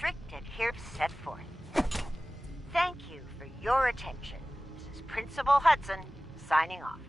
strict adherence set forth. Thank you for your attention. This is Principal Hudson, signing off.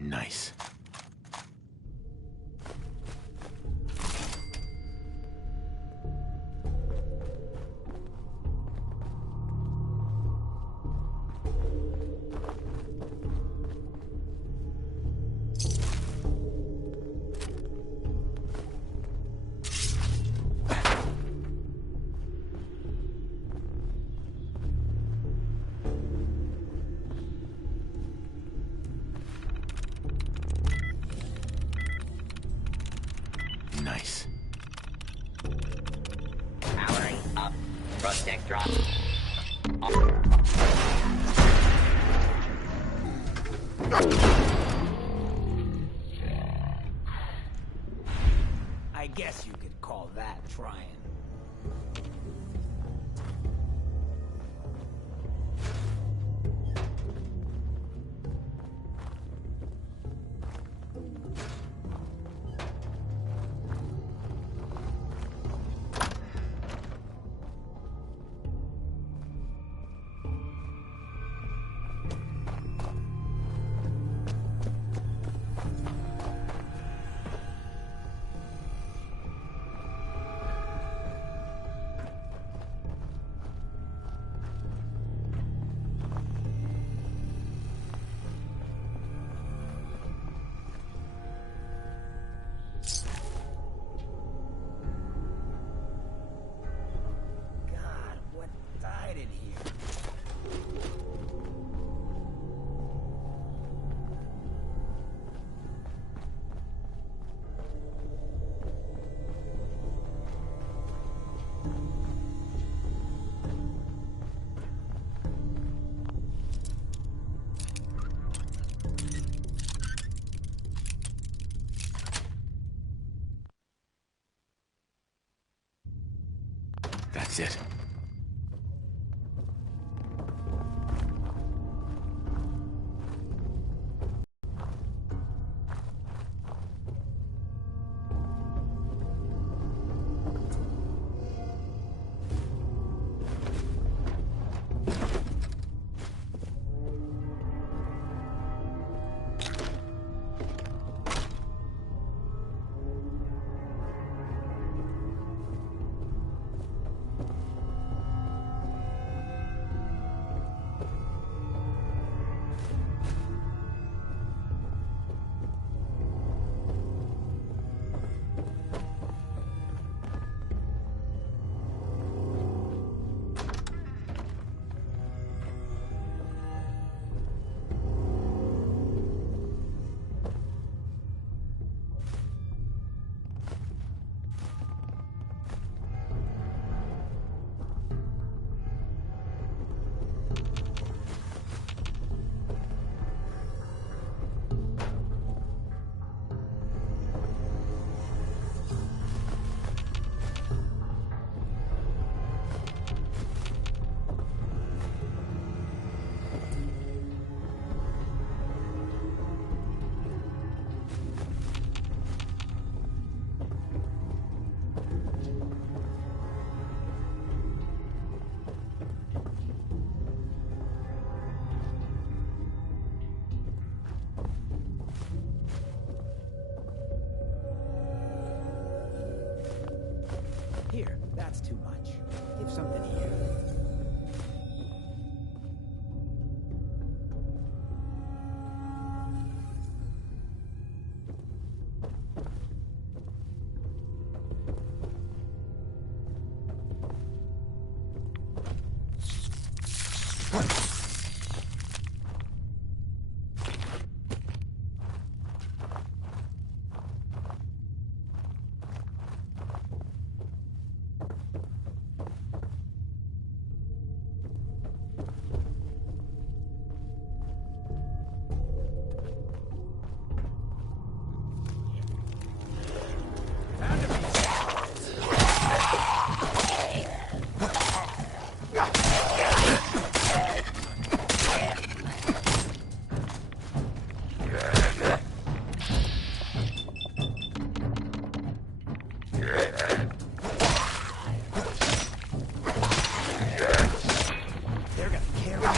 Nice. Nice. Powering up. Thrust deck drop. I guess you could call that trying. God, what died in here? That's it. Here, that's too much. Give something here. They're gonna carry you.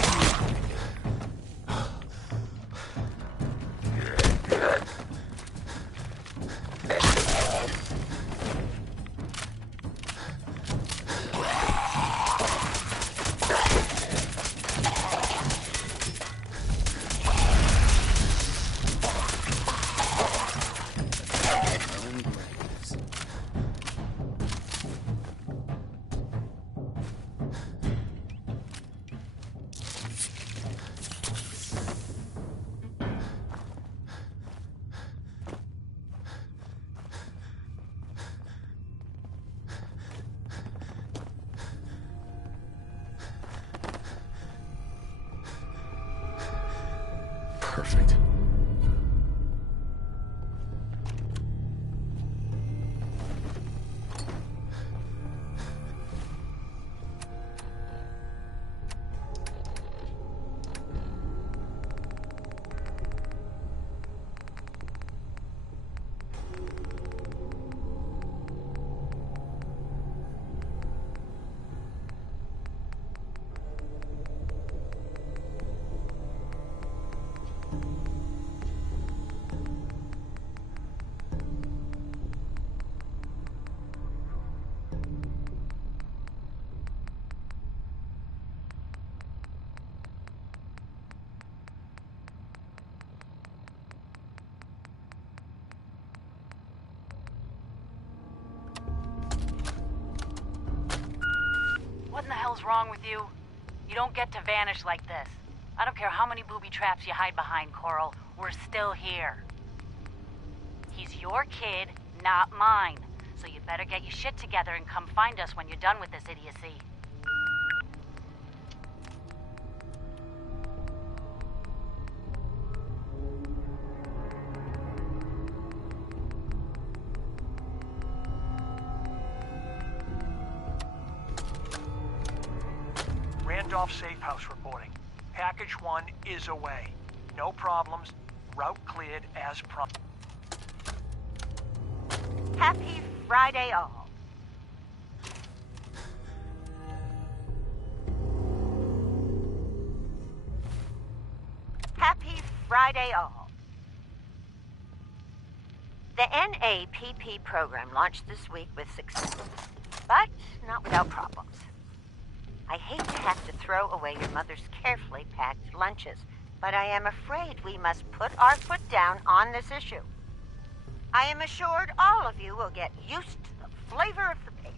Perfect. What in the hell's wrong with you? You don't get to vanish like this. I don't care how many booby traps you hide behind, Coral. We're still here. He's your kid, not mine. So you better get your shit together and come find us when you're done with this idiocy. Randolph Safe House reporting. Package 1 is away. No problems. Route cleared as promised. Happy Friday all. Happy Friday all. The NAPP program launched this week with success, but not without problems. I hate to have to throw away your mother's carefully packed lunches, but I am afraid we must put our foot down on this issue. I am assured all of you will get used to the flavor of the pace.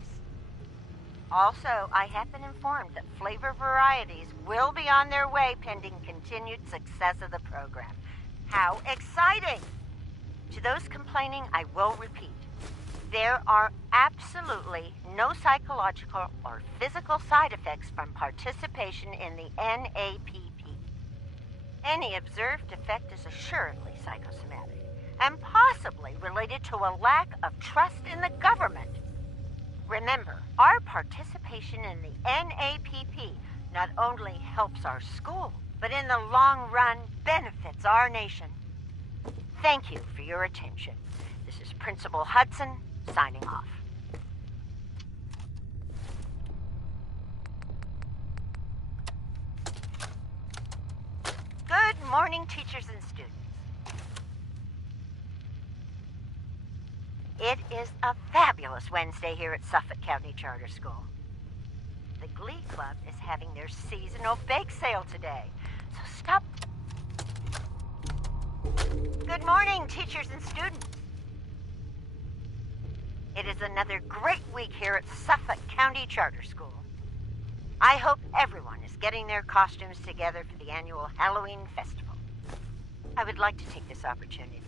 Also, I have been informed that flavor varieties will be on their way pending continued success of the program. How exciting! To those complaining, I will repeat. There are absolutely no psychological or physical side effects from participation in the NAPP. Any observed effect is assuredly psychosomatic and possibly related to a lack of trust in the government. Remember, our participation in the NAPP not only helps our school, but in the long run benefits our nation. Thank you for your attention. This is Principal Hudson, signing off. Good morning, teachers and students. It is a fabulous Wednesday here at Suffolk County Charter School. The Glee Club is having their seasonal bake sale today, so stop. Good morning, teachers and students. It is another great week here at Suffolk County Charter School. I hope everyone is getting their costumes together for the annual Halloween festival. I would like to take this opportunity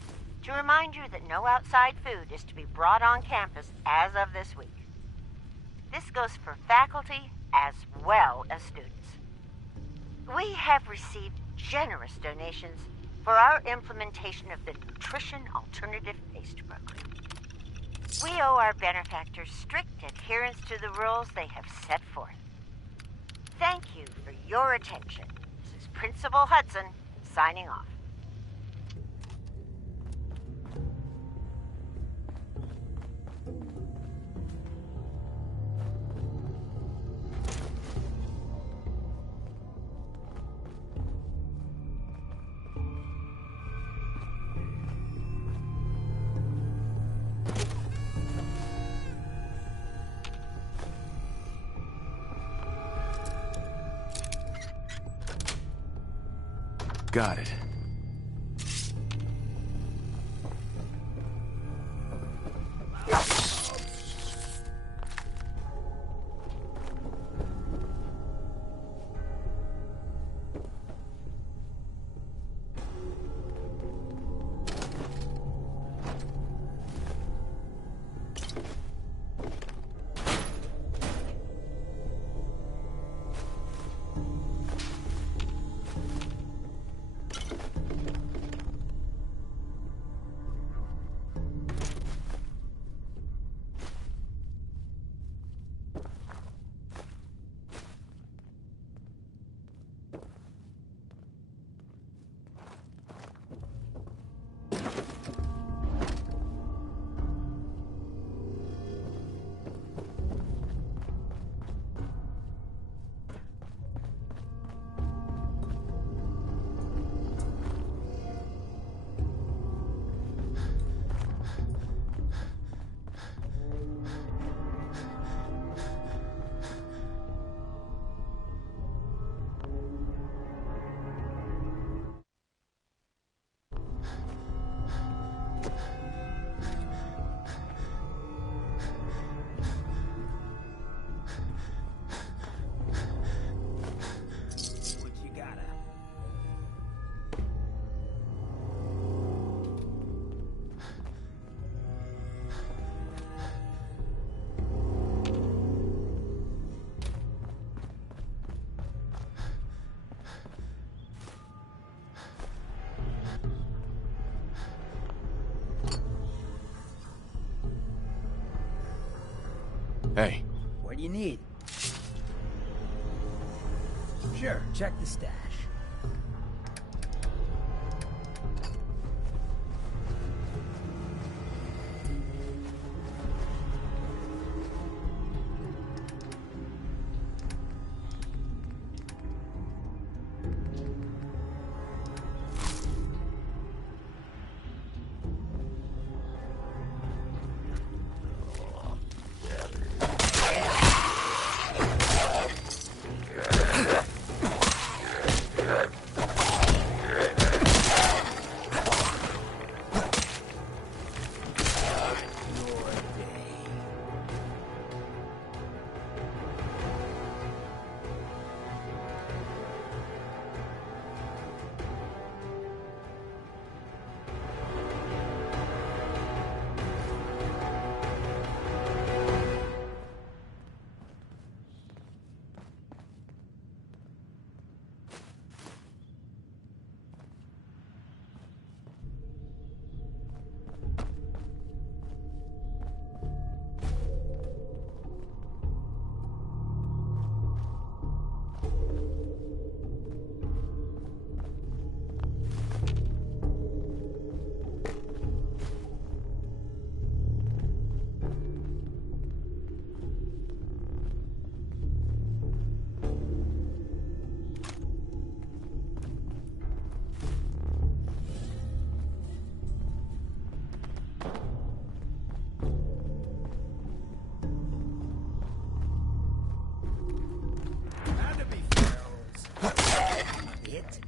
to remind you that no outside food is to be brought on campus as of this week. This goes for faculty as well as students. We have received generous donations for our implementation of the Nutrition Alternative Paste Program. We owe our benefactors strict adherence to the rules they have set forth. Thank you for your attention. This is Principal Hudson, signing off. Got it. What you got? Hey, What do you need? Sure, check the stash. Had to be Farrell's. It?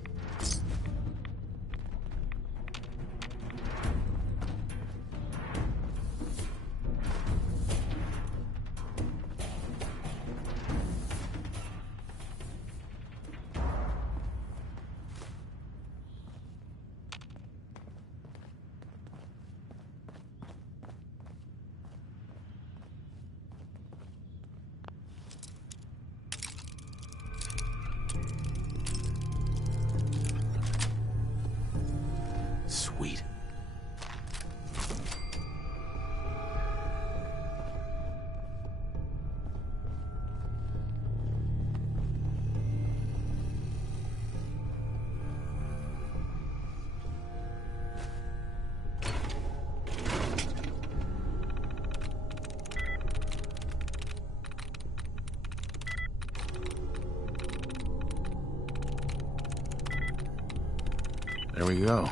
sweet. There we go.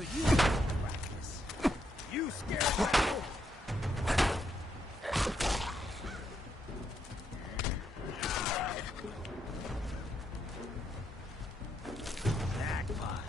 Could use some practice. You scared Rachel? Jackpot.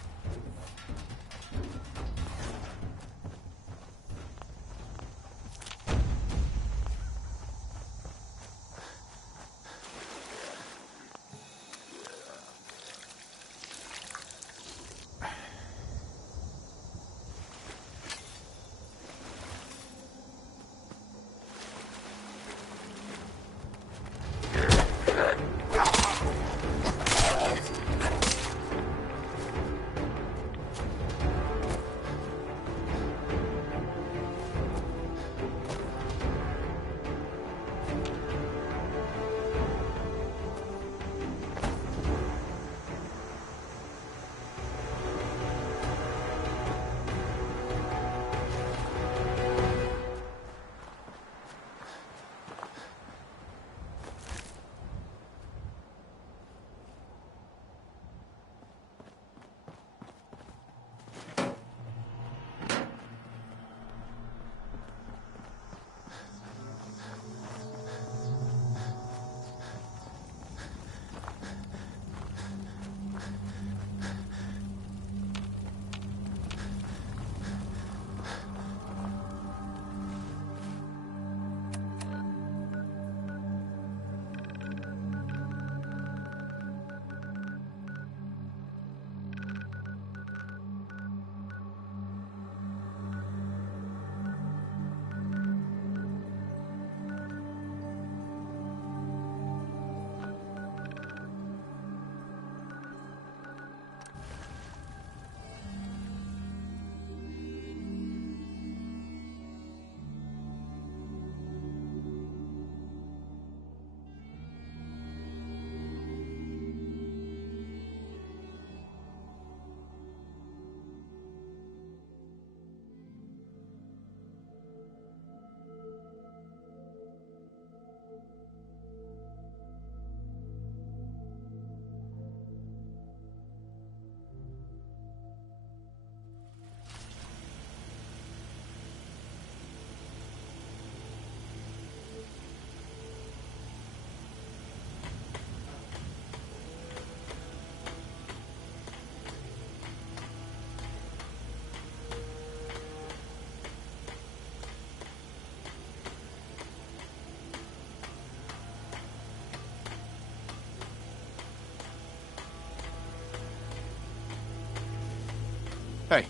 Hey,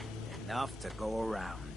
Enough to go around.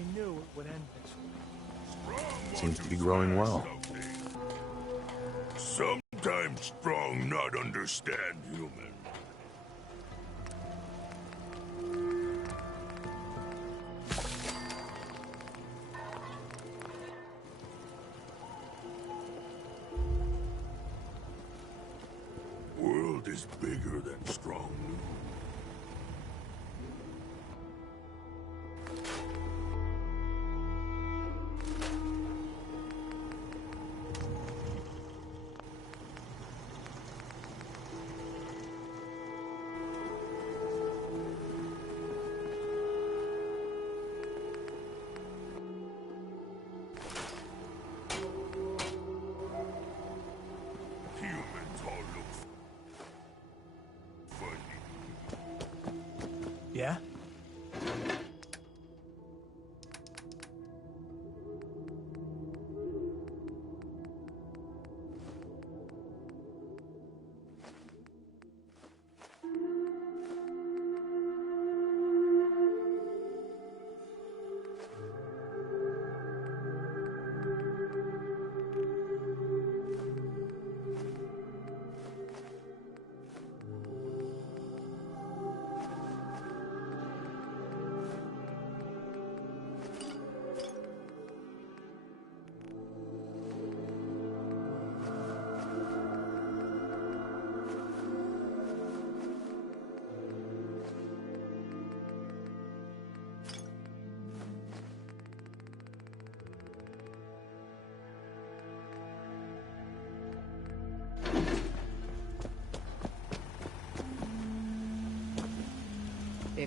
I knew it would end this way. seems to be growing well. Sometimes strong not understand human. World is bigger than strong.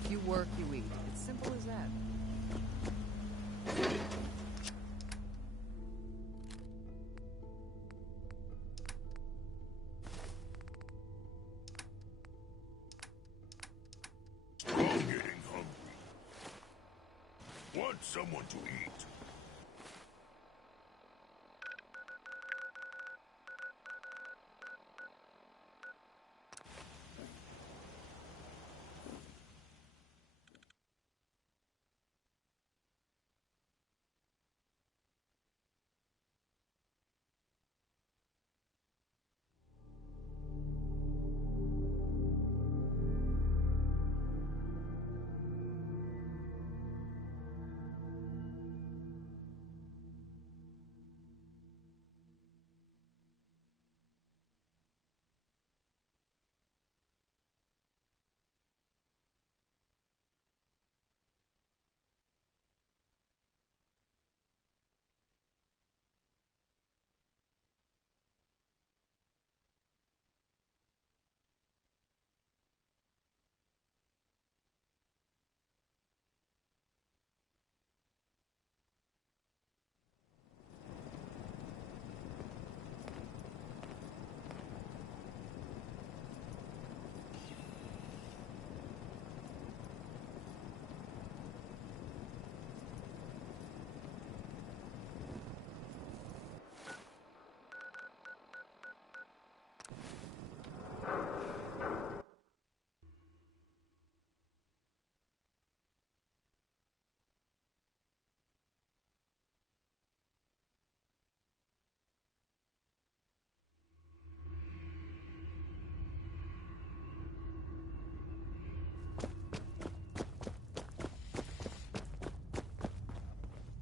If you work, you eat. It's simple as that. I'm getting hungry. Want someone to eat.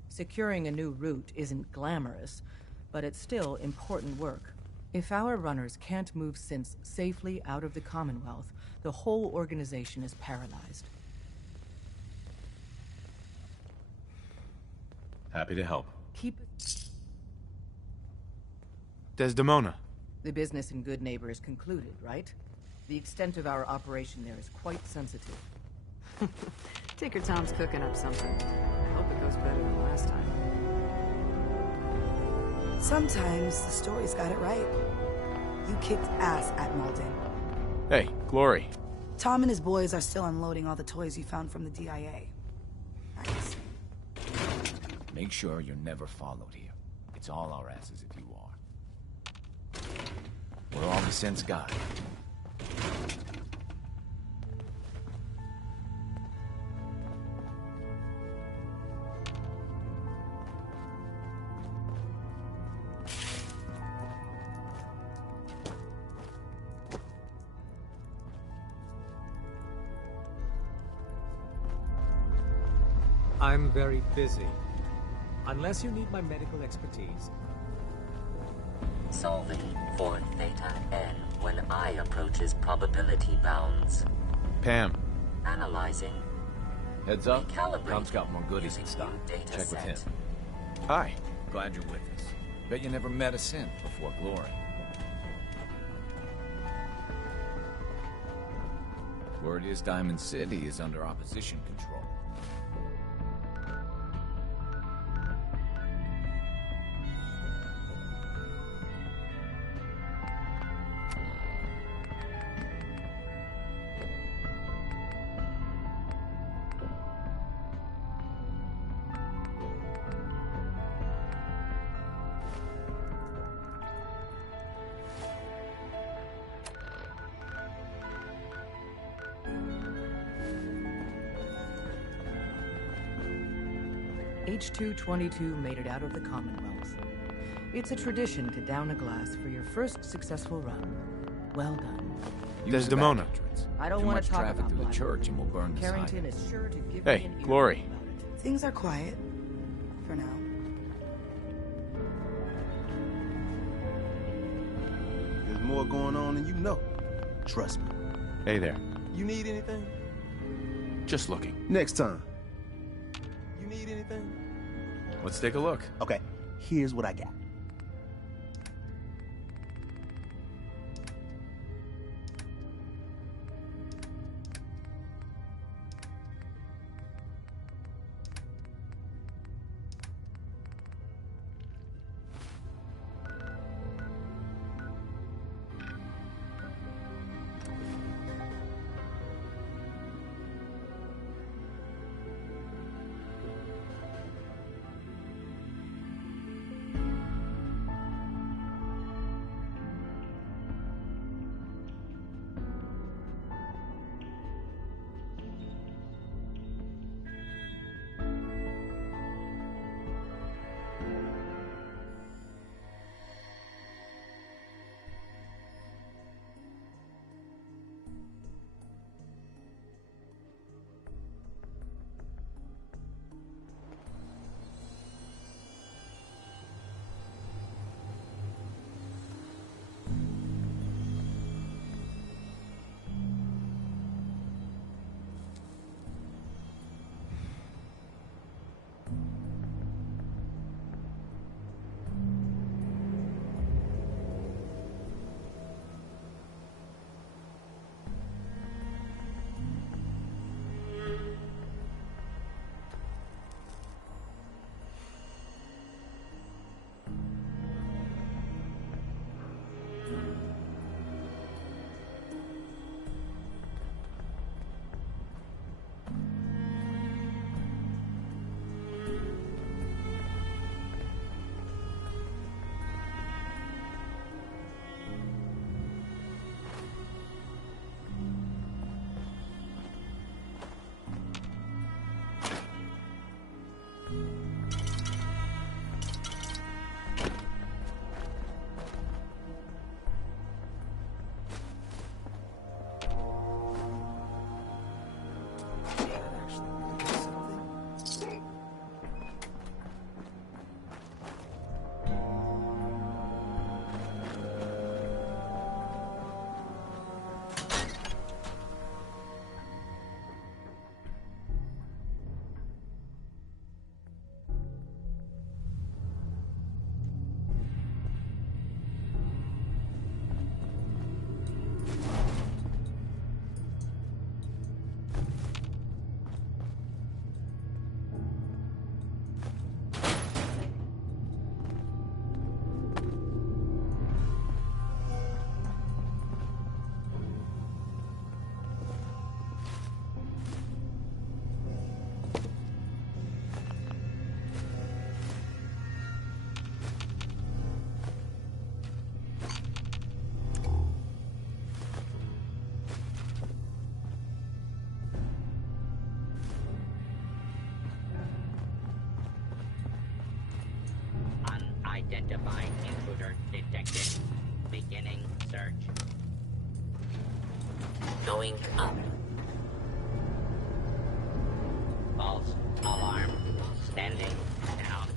Securing a new route isn't glamorous, but it's still important work. If our runners can't move Synths safely out of the Commonwealth, the whole organization is paralyzed. Happy to help. Keep Desdemona. the business in Good Neighbor is concluded, right? The extent of our operation there is quite sensitive. Tinker Tom's cooking up something. I hope it goes better than last time. Sometimes the story's got it right. You kicked ass at Malden. Hey, Glory. Tom and his boys are still unloading all the toys you found from the DIA. Nice. Make sure you're never followed here. It's all our asses if you are. We're all the Synths got. I'm very busy. Unless you need my medical expertise. Solving for Theta N when I approaches probability bounds. Pam. Analyzing. Heads up, Recalibrate Tom's got more goodies in using stock. new data Check with set. him. Hi. Glad you're with us. Bet you never met a Synth before Glory. Word is Diamond City is under opposition control. H222 made it out of the Commonwealth. It's a tradition to down a glass for your first successful run. Well done. Use the Desdemona. back entrance. I don't Too want much to talk traffic about through the Blackwood. church and we'll burn the Carrington site. is sure to give Hey, me an Glory. earful about it. Things are quiet. For now. There's more going on than you know. Trust me. Hey there. You need anything? Just looking. Next time. You need anything? Let's take a look. Okay, here's what I got. Unidentified intruder detected. Beginning search. Going up. False alarm. Standing down.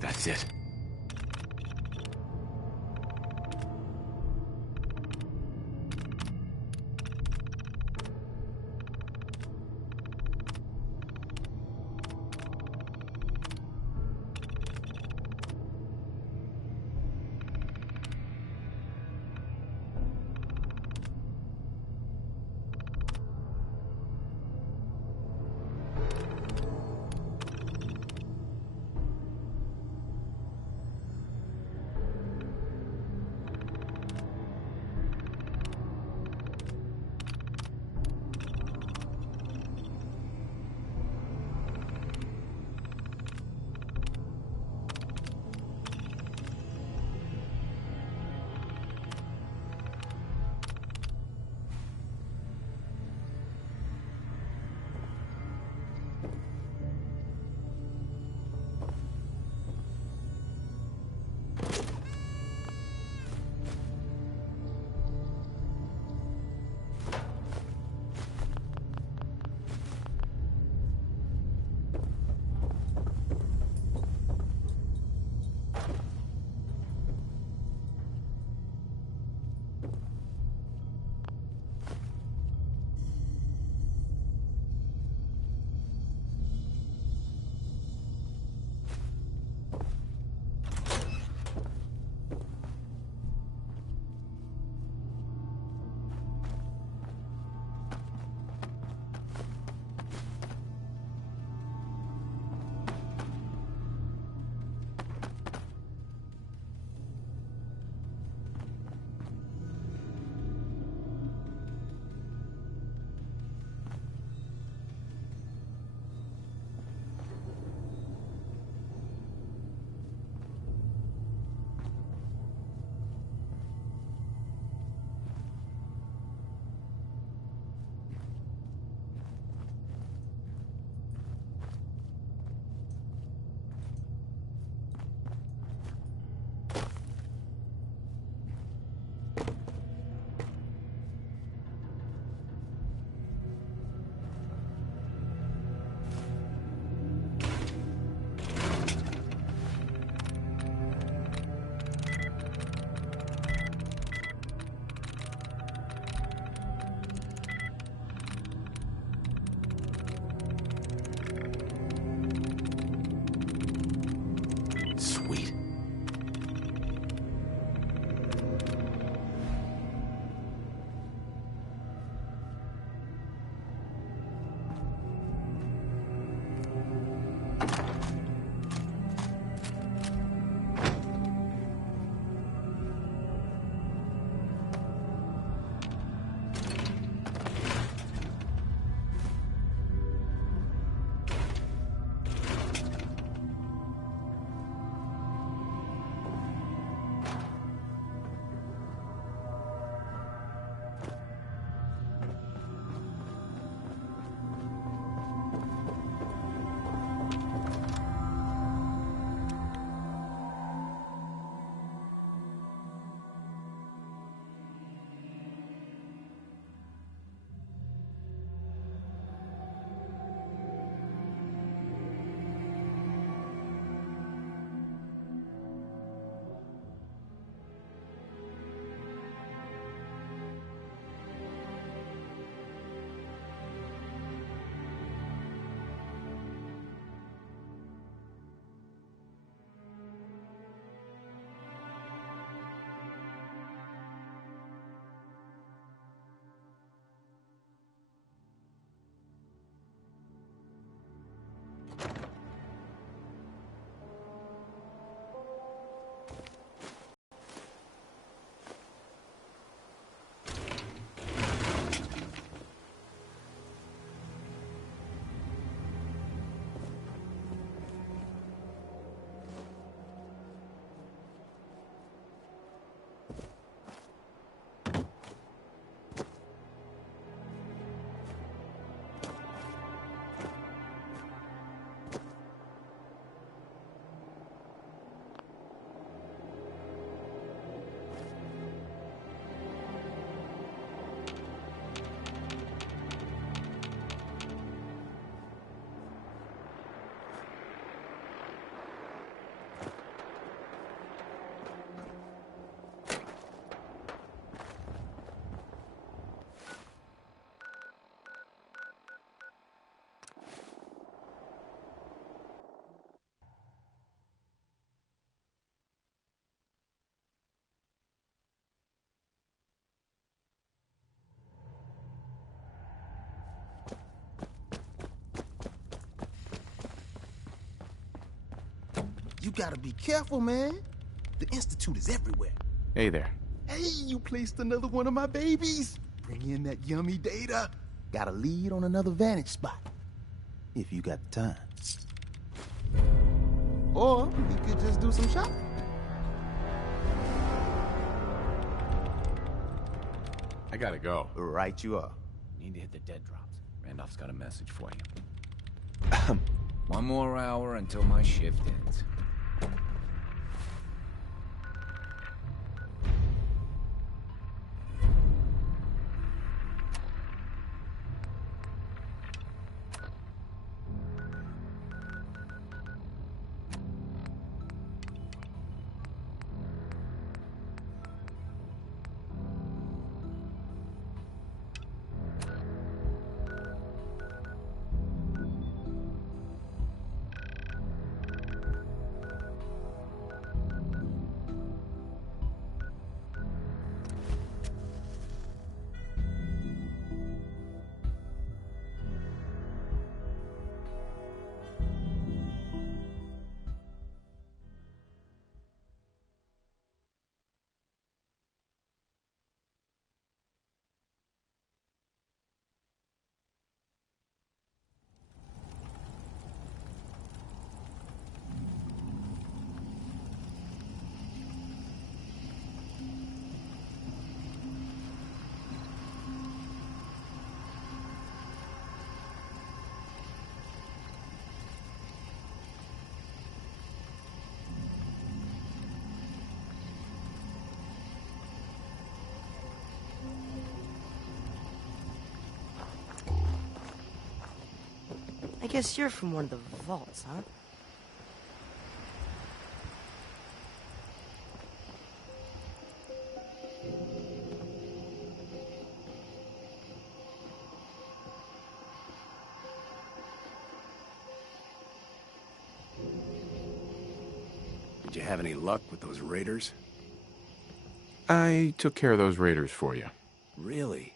That's it. gotta be careful, man. The Institute is everywhere. Hey there. Hey, you placed another one of my babies. Bring in that yummy data. Got a lead on another vantage spot. If you got the time. Or we could just do some shopping. I gotta go. Right you are. Need to hit the dead drops. Randolph's got a message for you. One more hour until my shift ends. I guess you're from one of the vaults, huh? Did you have any luck with those raiders? I took care of those raiders for you. Really?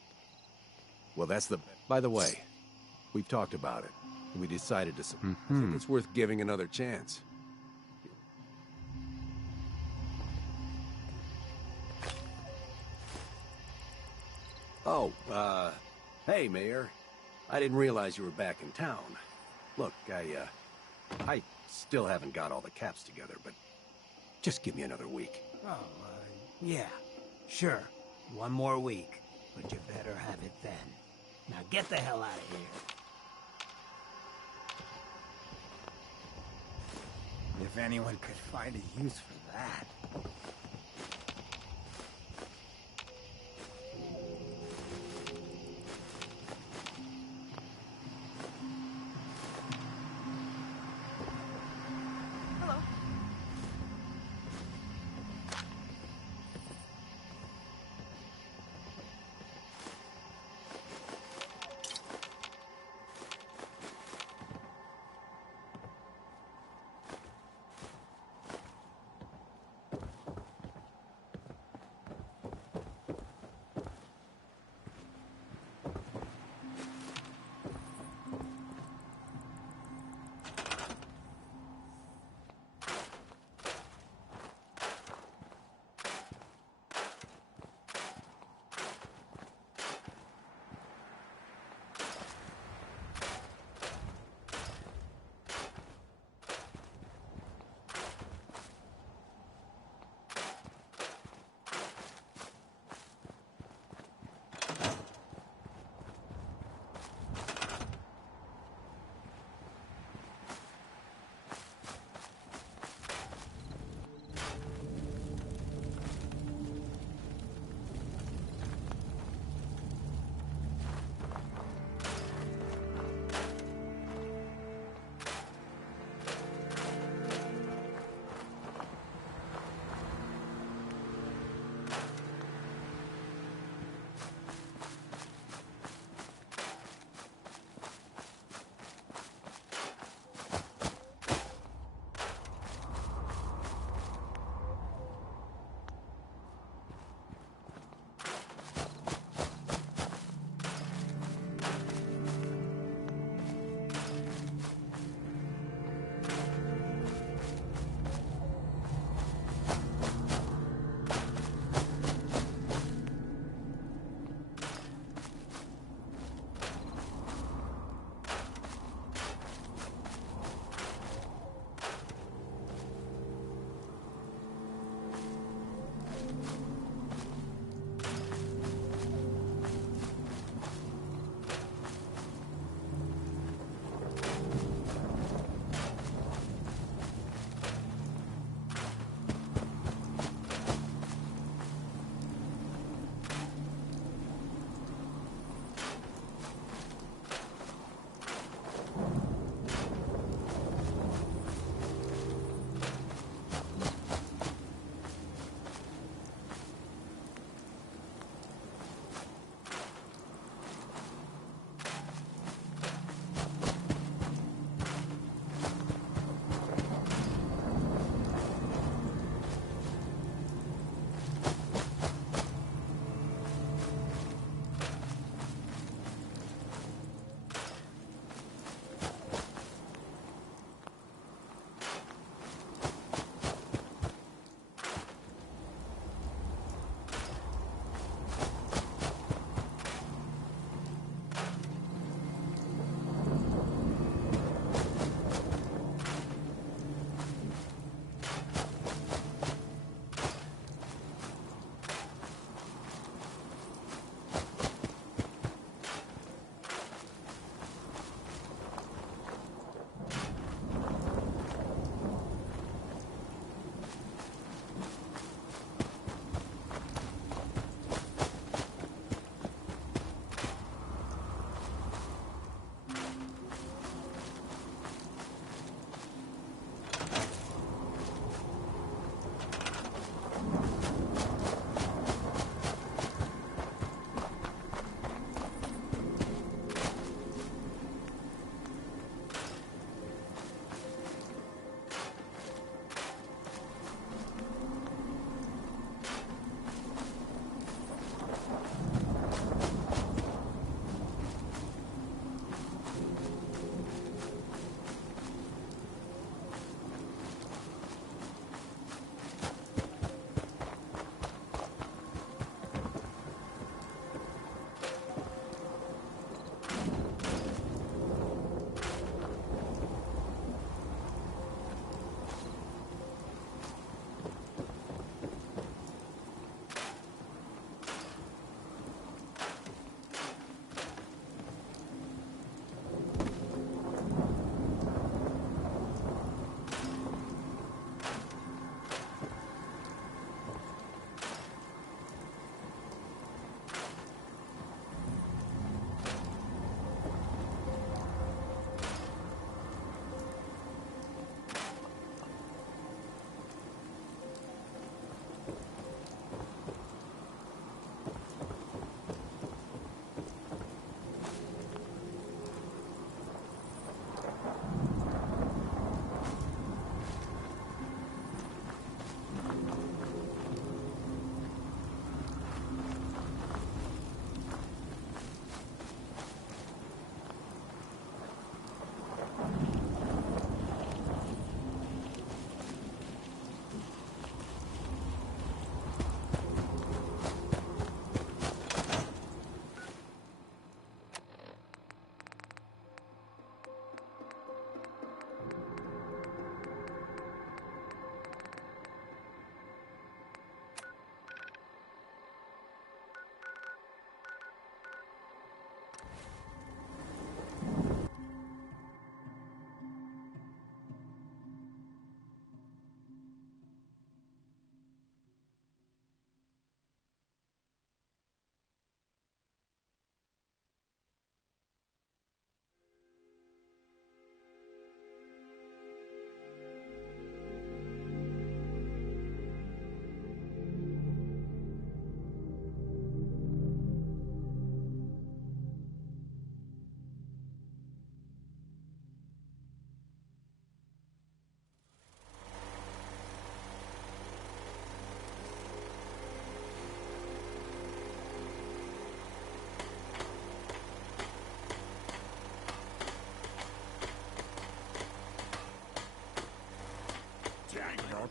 Well, that's the... By the way, we've talked about it. We decided to... I think it's worth giving another chance. Oh, hey, Mayor. I didn't realize you were back in town. Look, I still haven't got all the caps together, but just give me another week. Oh, yeah, sure. One more week, but you better have it then. Now get the hell out of here. If anyone could find a use for that.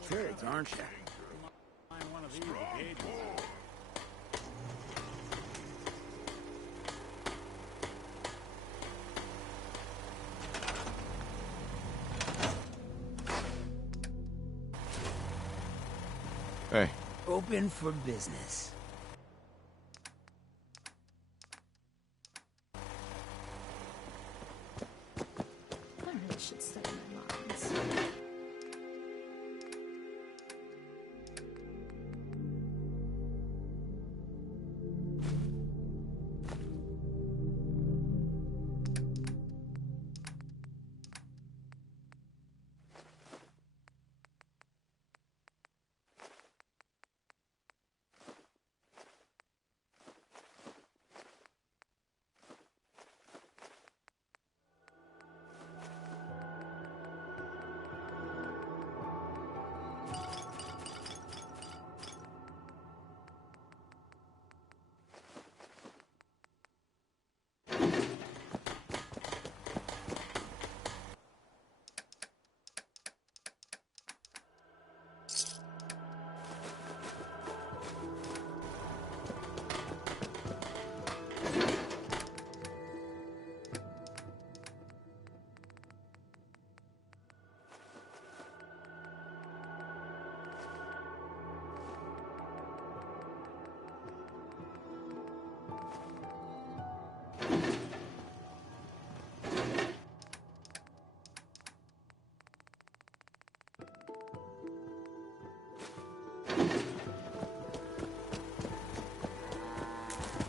kids, aren't you? Hey. Open for business. I really should study my lines.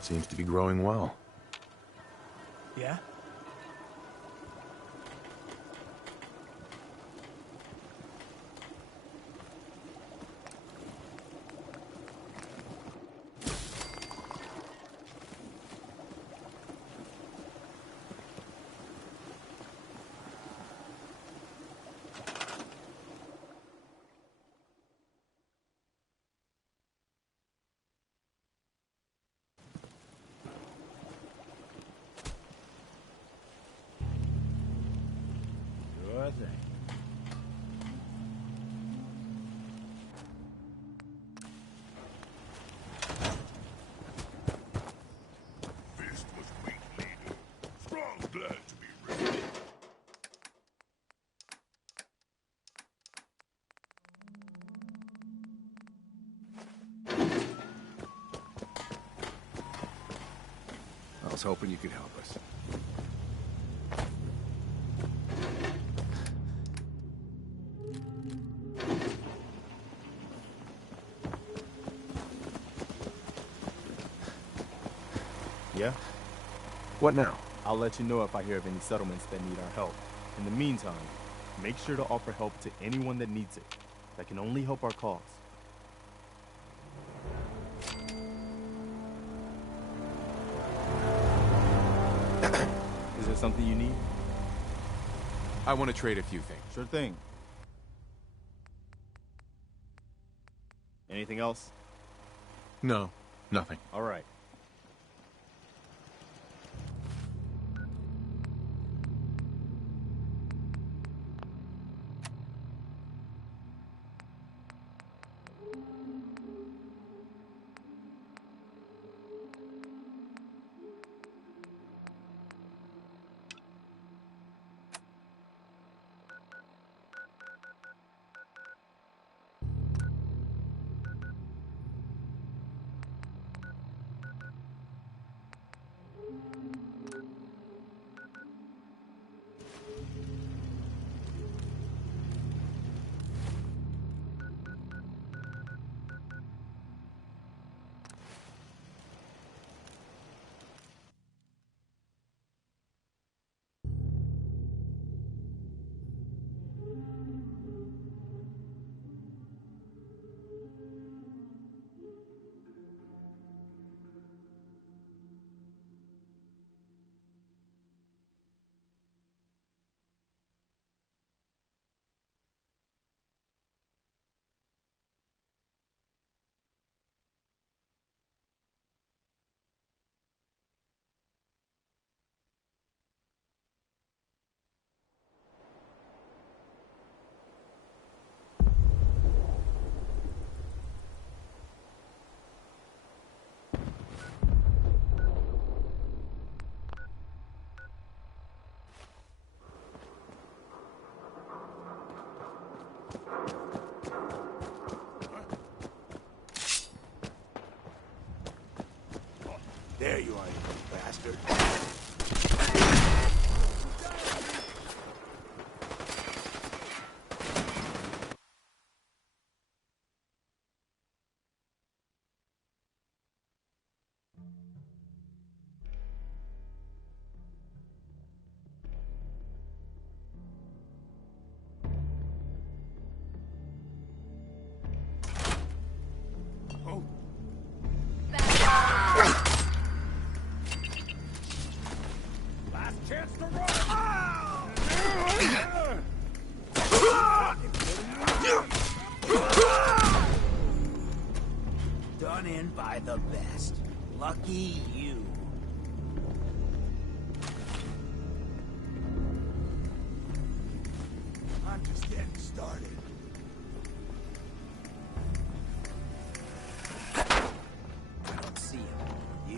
Seems to be growing well. Yeah? Sure thing. Fist was weak, leader. Strong, glad to be ready. I was hoping you could help us. Yeah? What now? I'll let you know if I hear of any settlements that need our help. In the meantime, make sure to offer help to anyone that needs it. That can only help our cause. Is there something you need? I want to trade a few things. Sure thing. Anything else? No, nothing. All right. There you are, you bastard. Last chance to run! Done in by the best. Lucky you. I'm just getting started. I don't see him.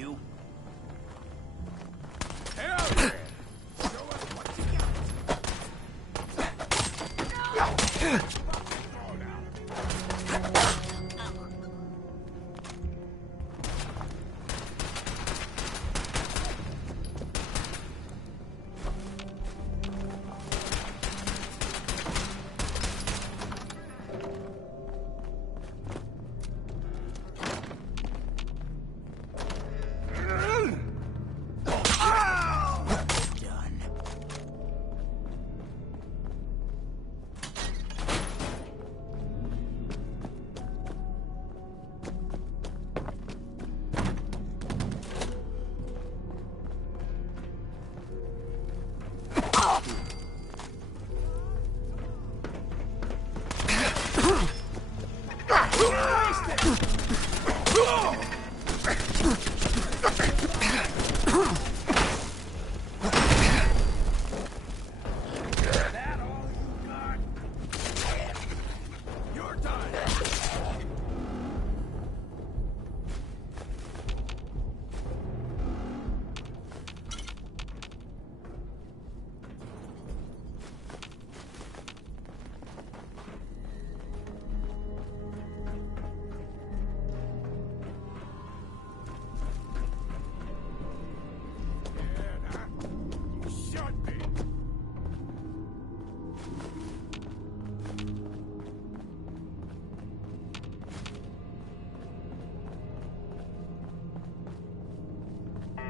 You? Hell yeah! Show us what you got!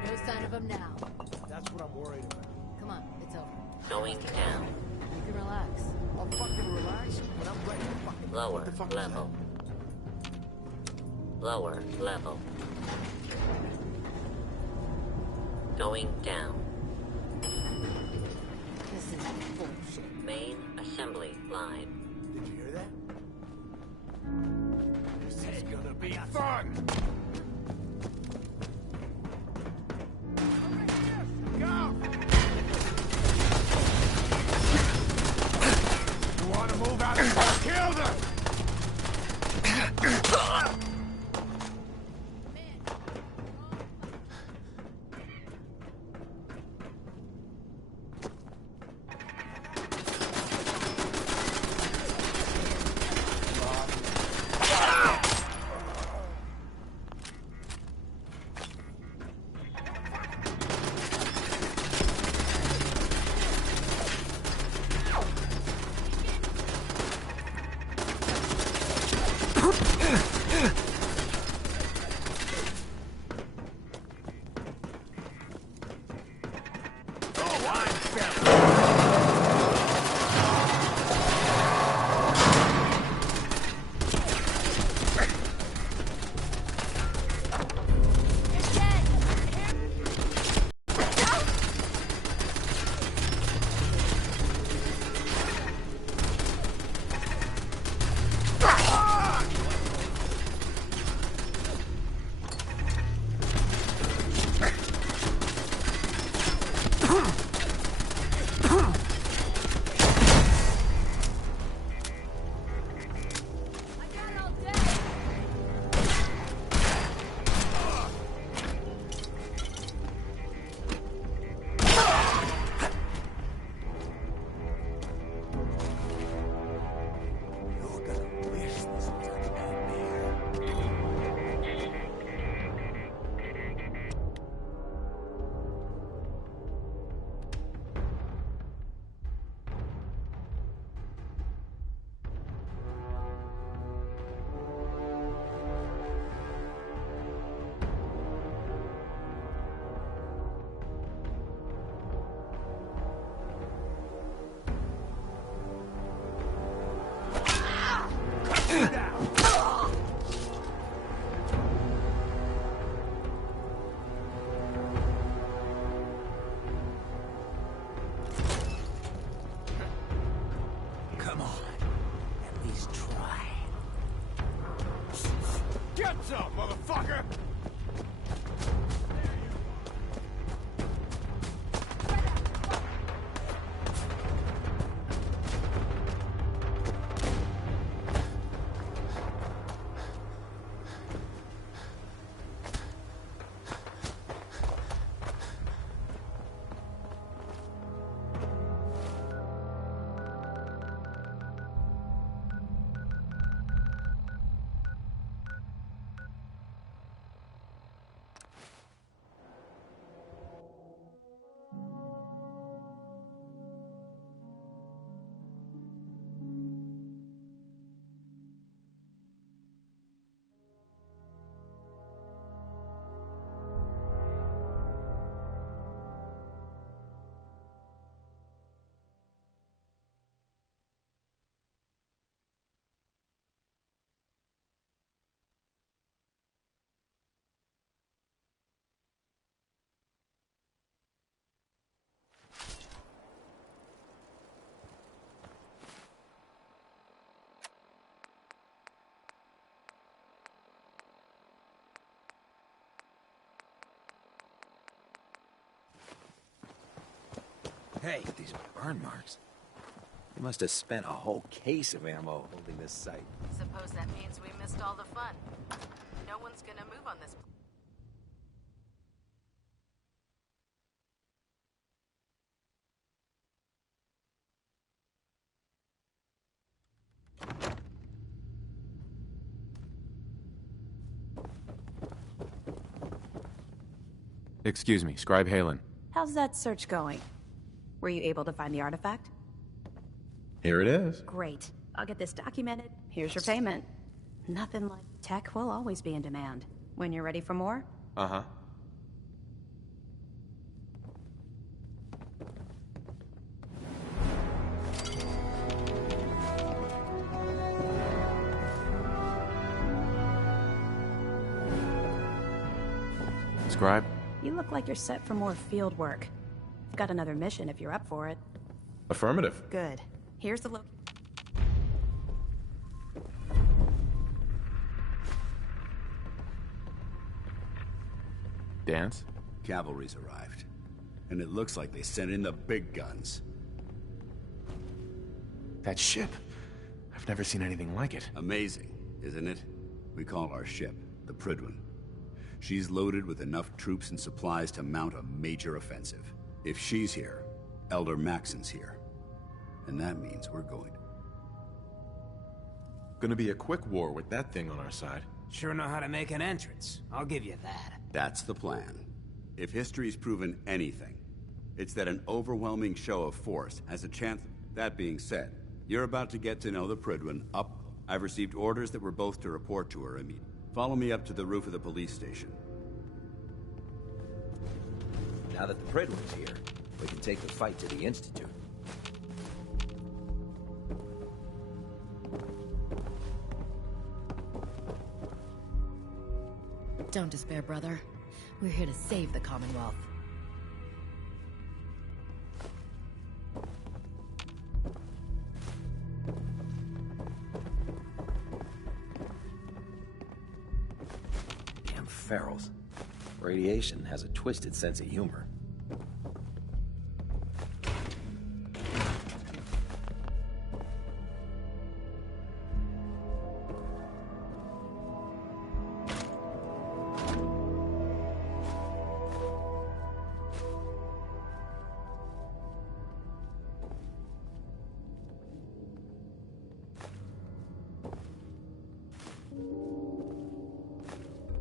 No sign of him now. That's what I'm worried about. Come on, it's over. Going down. You can relax. I'll fucking relax when I'm ready to fucking... Lower What the fuck was level. Lower level. Going down. This is bullshit. Main assembly line. Did you hear that? This is gonna be fun! Go! You wanna move out and kill them? What's up, motherfucker? Hey, these burn marks. They must have spent a whole case of ammo holding this site. Suppose that means we missed all the fun. No one's gonna move on this. Excuse me, Scribe Halen. How's that search going? Were you able to find the artifact? Here it is. Great. I'll get this documented. Here's your payment. Nothing like tech will always be in demand. When you're ready for more? Uh-huh. Scribe? You look like you're set for more field work. I've got another mission if you're up for it. Affirmative. Good. Here's the location. Dance? Cavalry's arrived. And it looks like they sent in the big guns. That ship. I've never seen anything like it. Amazing, isn't it? We call our ship the Prydwen. She's loaded with enough troops and supplies to mount a major offensive. If she's here, Elder Maxon's here. And that means we're going to... Gonna be a quick war with that thing on our side. Sure know how to make an entrance. I'll give you that. That's the plan. If history's proven anything, it's that an overwhelming show of force has a chance... That being said, you're about to get to know the Prydwen up. I've received orders that we're both to report to her immediately. Follow me up to the roof of the police station. Now that the Prydwen's here, we can take the fight to the Institute. Don't despair, brother. We're here to save the Commonwealth. Damn ferals. Radiation has a twisted sense of humor.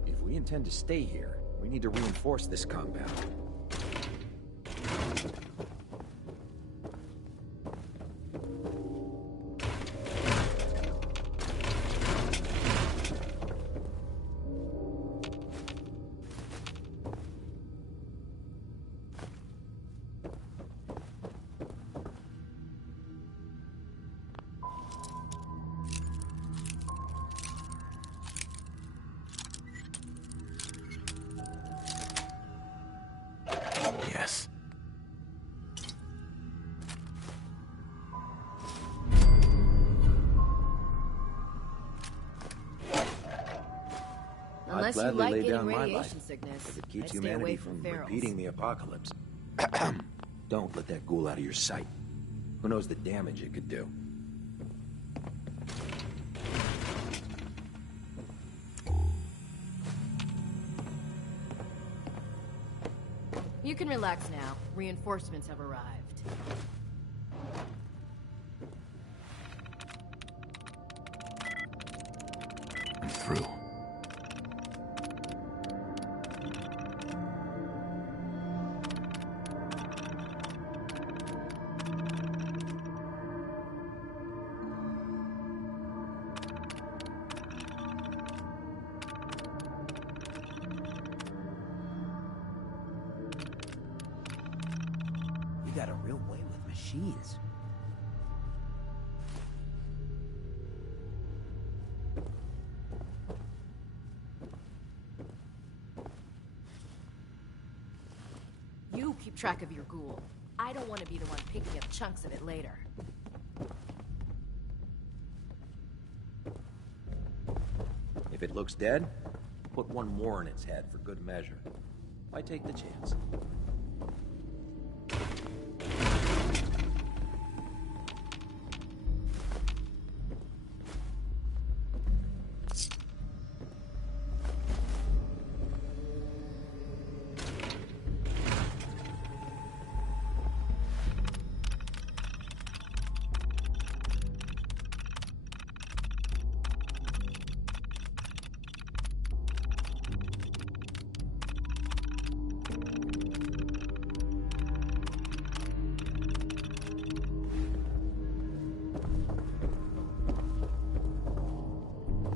If we intend to stay here, we need to reinforce this compound. I'd Unless you gladly like lay getting down my life radiation sickness, if it I'd keeps stay humanity away from ferals. repeating the apocalypse. Don't let that ghoul out of your sight. Who knows the damage it could do? You can relax now. Reinforcements have arrived. I'm through. You got a real way with machines. You keep track of your ghoul. I don't want to be the one picking up chunks of it later. If it looks dead, put one more in its head for good measure. Why take the chance?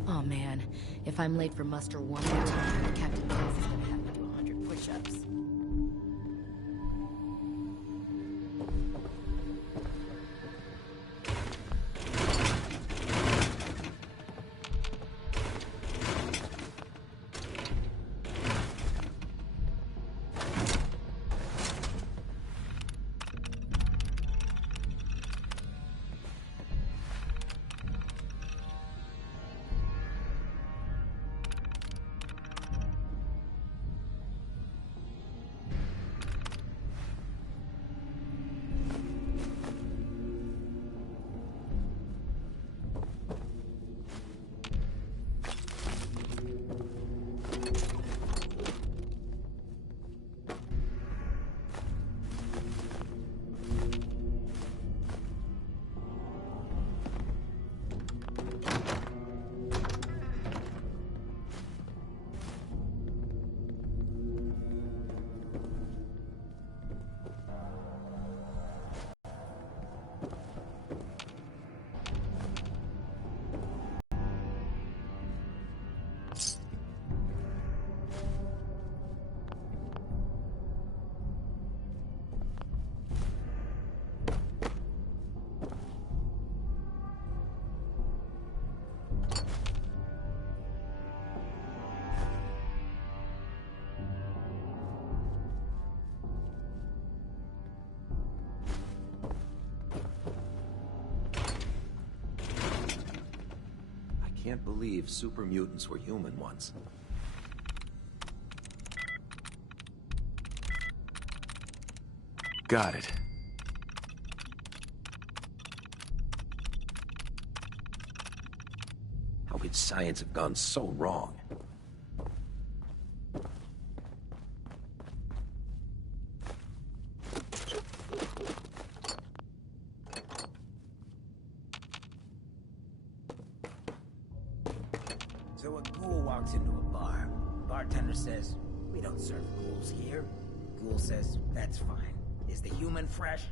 Oh man, if I'm late for muster one more time, Captain Kels is gonna have me do 100 push-ups. Can't believe super mutants were human once. Got it. How could science have gone so wrong? So a ghoul walks into a bar. Bartender says, "We don't serve ghouls here." Ghoul says, "That's fine. Is the human fresh?"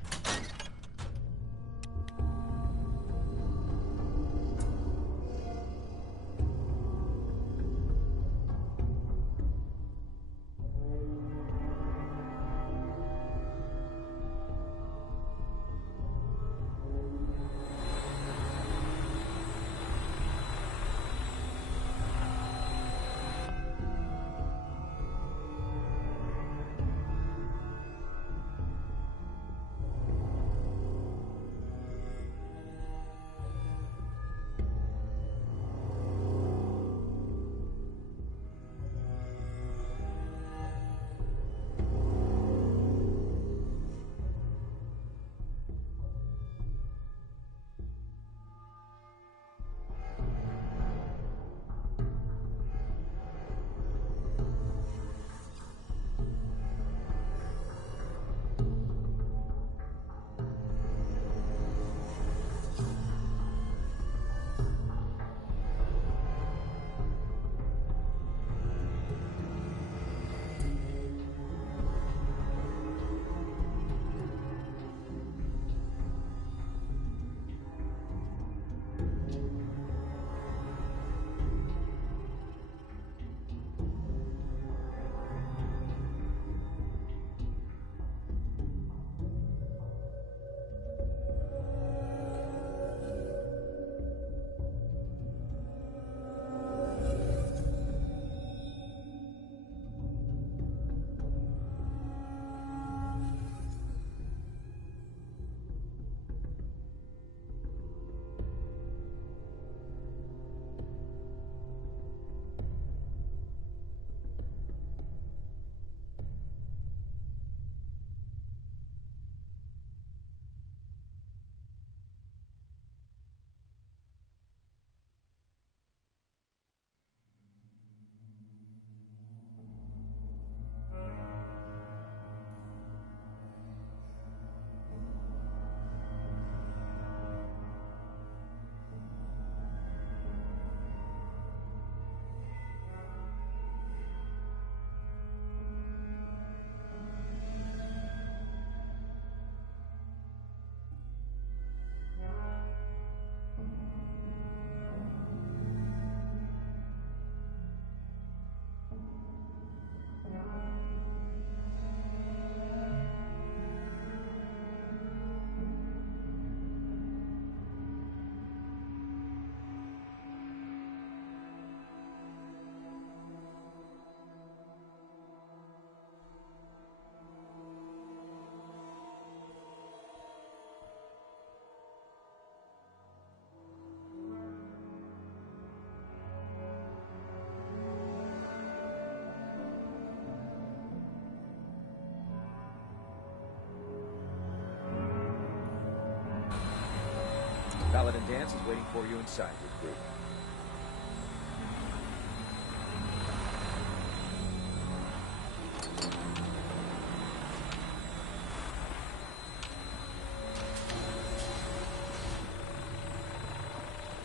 Paladin dance is waiting for you inside, recruit.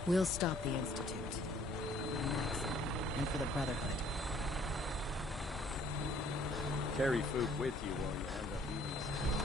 We'll stop the Institute. And for the Brotherhood. Carry food with you while you end up eating some.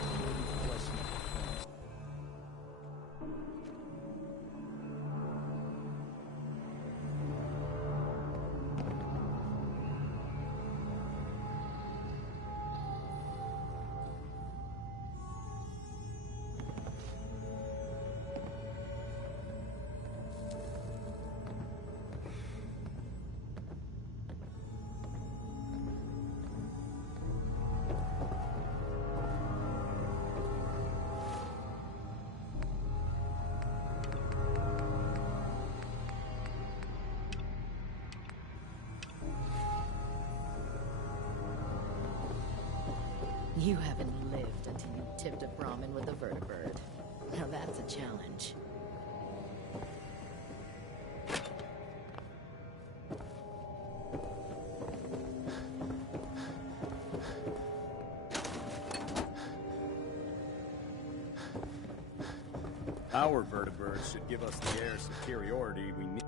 You haven't lived until you tipped a Brahmin with a vertibird. Now that's a challenge. Our vertibirds should give us the air superiority we need.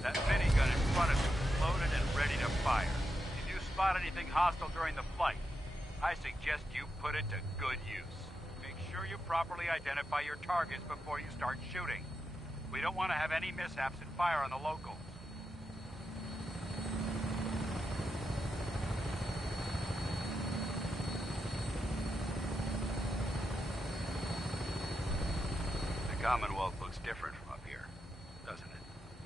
That minigun in front of you is loaded and ready to fire. If you spot anything hostile during the flight, I suggest you put it to good use. Make sure you properly identify your targets before you start shooting. We don't want to have any mishaps and fire on the locals. The Commonwealth looks different from up here, doesn't it?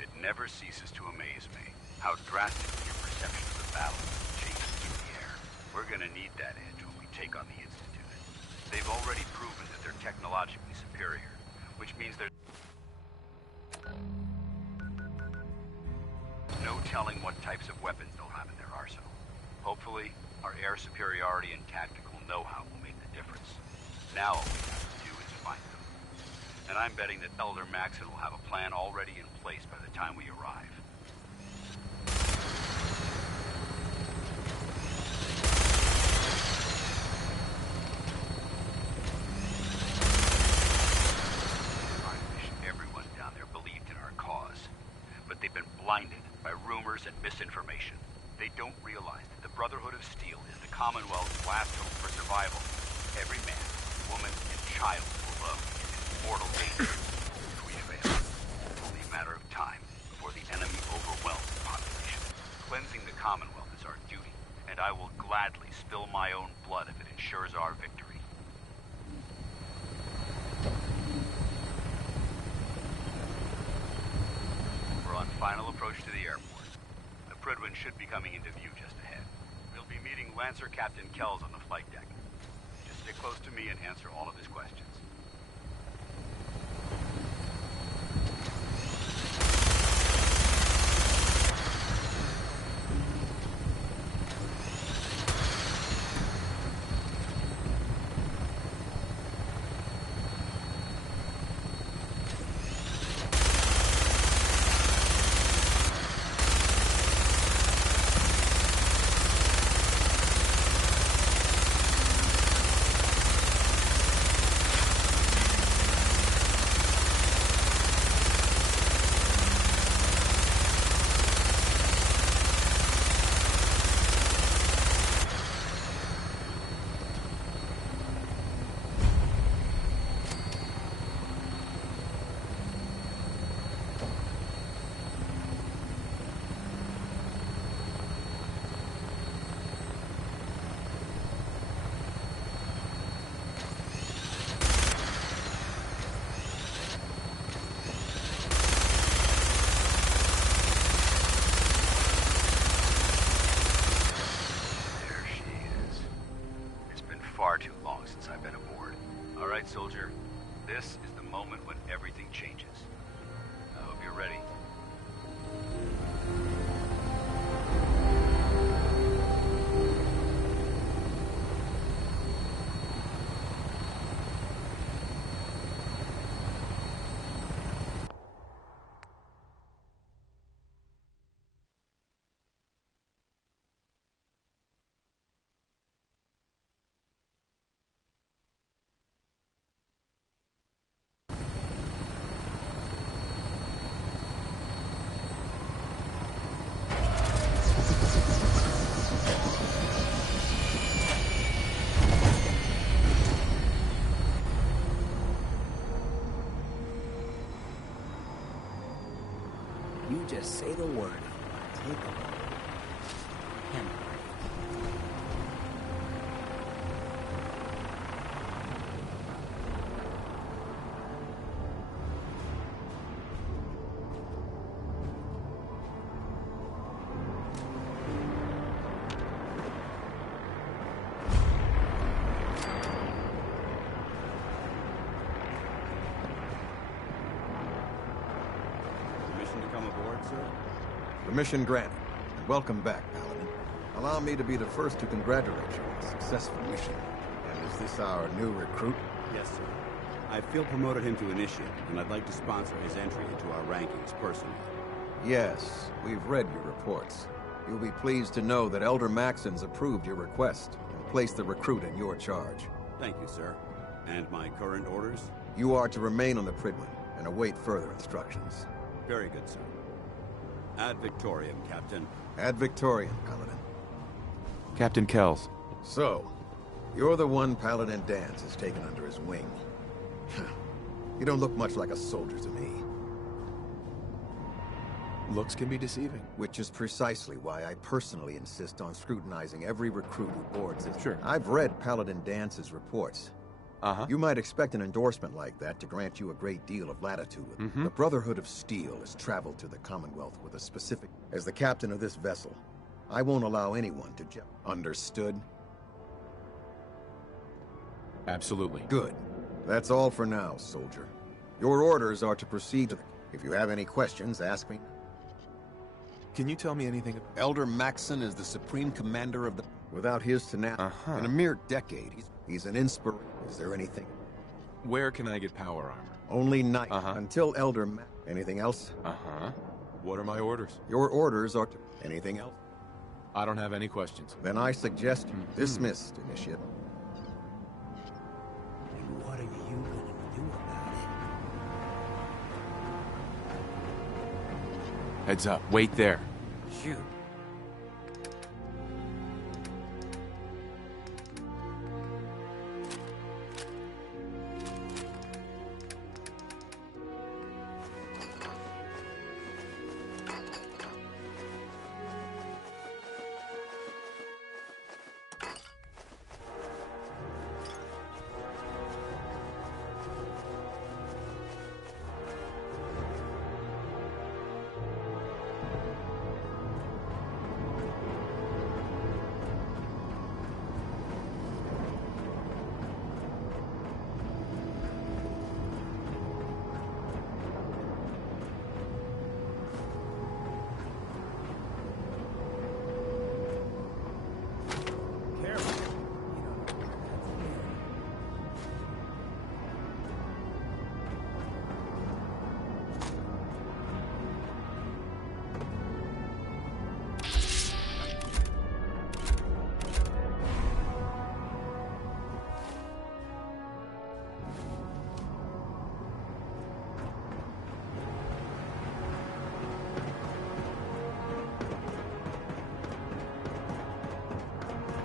It never ceases to amaze me how drastically your perception of the battle changes through the air. We're gonna need that edge when we take on the Institute. They've already proven that they're technologically superior, which means there's no telling what types of weapons they'll have in their arsenal. Hopefully, our air superiority and tactical know-how will make the difference. Now all we have to do is find them. And I'm betting that Elder Maxon will have a plan already in place by the time we arrive. I wish everyone down there believed in our cause. But they've been blinded by rumors and misinformation. They don't realize that the Brotherhood of Steel is the Commonwealth's last hope for survival. Every man, woman, and child below is in mortal danger if we fail. It's only a matter of time before the enemy overwhelms the population. Cleansing the Commonwealth is our duty, and I will gladly spill my own blood if it ensures our victory. We're on final approach to the airport. The Prydwen should be coming into view just ahead. We'll be meeting Lancer Captain Kells on the flight deck. Just stick close to me and answer all of his questions. You just say the word. Take a look. And Permission to come aboard, sir? Permission granted. And welcome back, Paladin. Allow me to be the first to congratulate you on a successful mission. And is this our new recruit? Yes, sir. I feel promoted him to initiate, and I'd like to sponsor his entry into our rankings personally. Yes, we've read your reports. You'll be pleased to know that Elder Maxon's approved your request and placed the recruit in your charge. Thank you, sir. And my current orders? You are to remain on the Prydwen and await further instructions. Very good, sir. Ad Victoriam, Captain. Ad Victoriam, Paladin. Captain Kells. So, you're the one Paladin Danse has taken under his wing. You don't look much like a soldier to me. Looks can be deceiving. Which is precisely why I personally insist on scrutinizing every recruit who boards it. Sure. I've read Paladin Dance's reports. You might expect an endorsement like that to grant you a great deal of latitude. The Brotherhood of Steel has traveled to the Commonwealth with a specific... As the captain of this vessel, I won't allow anyone to Understood? Absolutely. Good. That's all for now, soldier. Your orders are to proceed to the... If you have any questions, ask me. Can you tell me anything? Elder Maxon is the supreme commander of the... Without his tenacity, in a mere decade, he's an inspiration. Is there anything? Where can I get power armor? Only night, until Elder Anything else? What are my orders? Your orders are to... Anything else? I don't have any questions. Then I suggest dismissed, Initiate. And what are you gonna do about it? Heads up. Wait there. Shoot.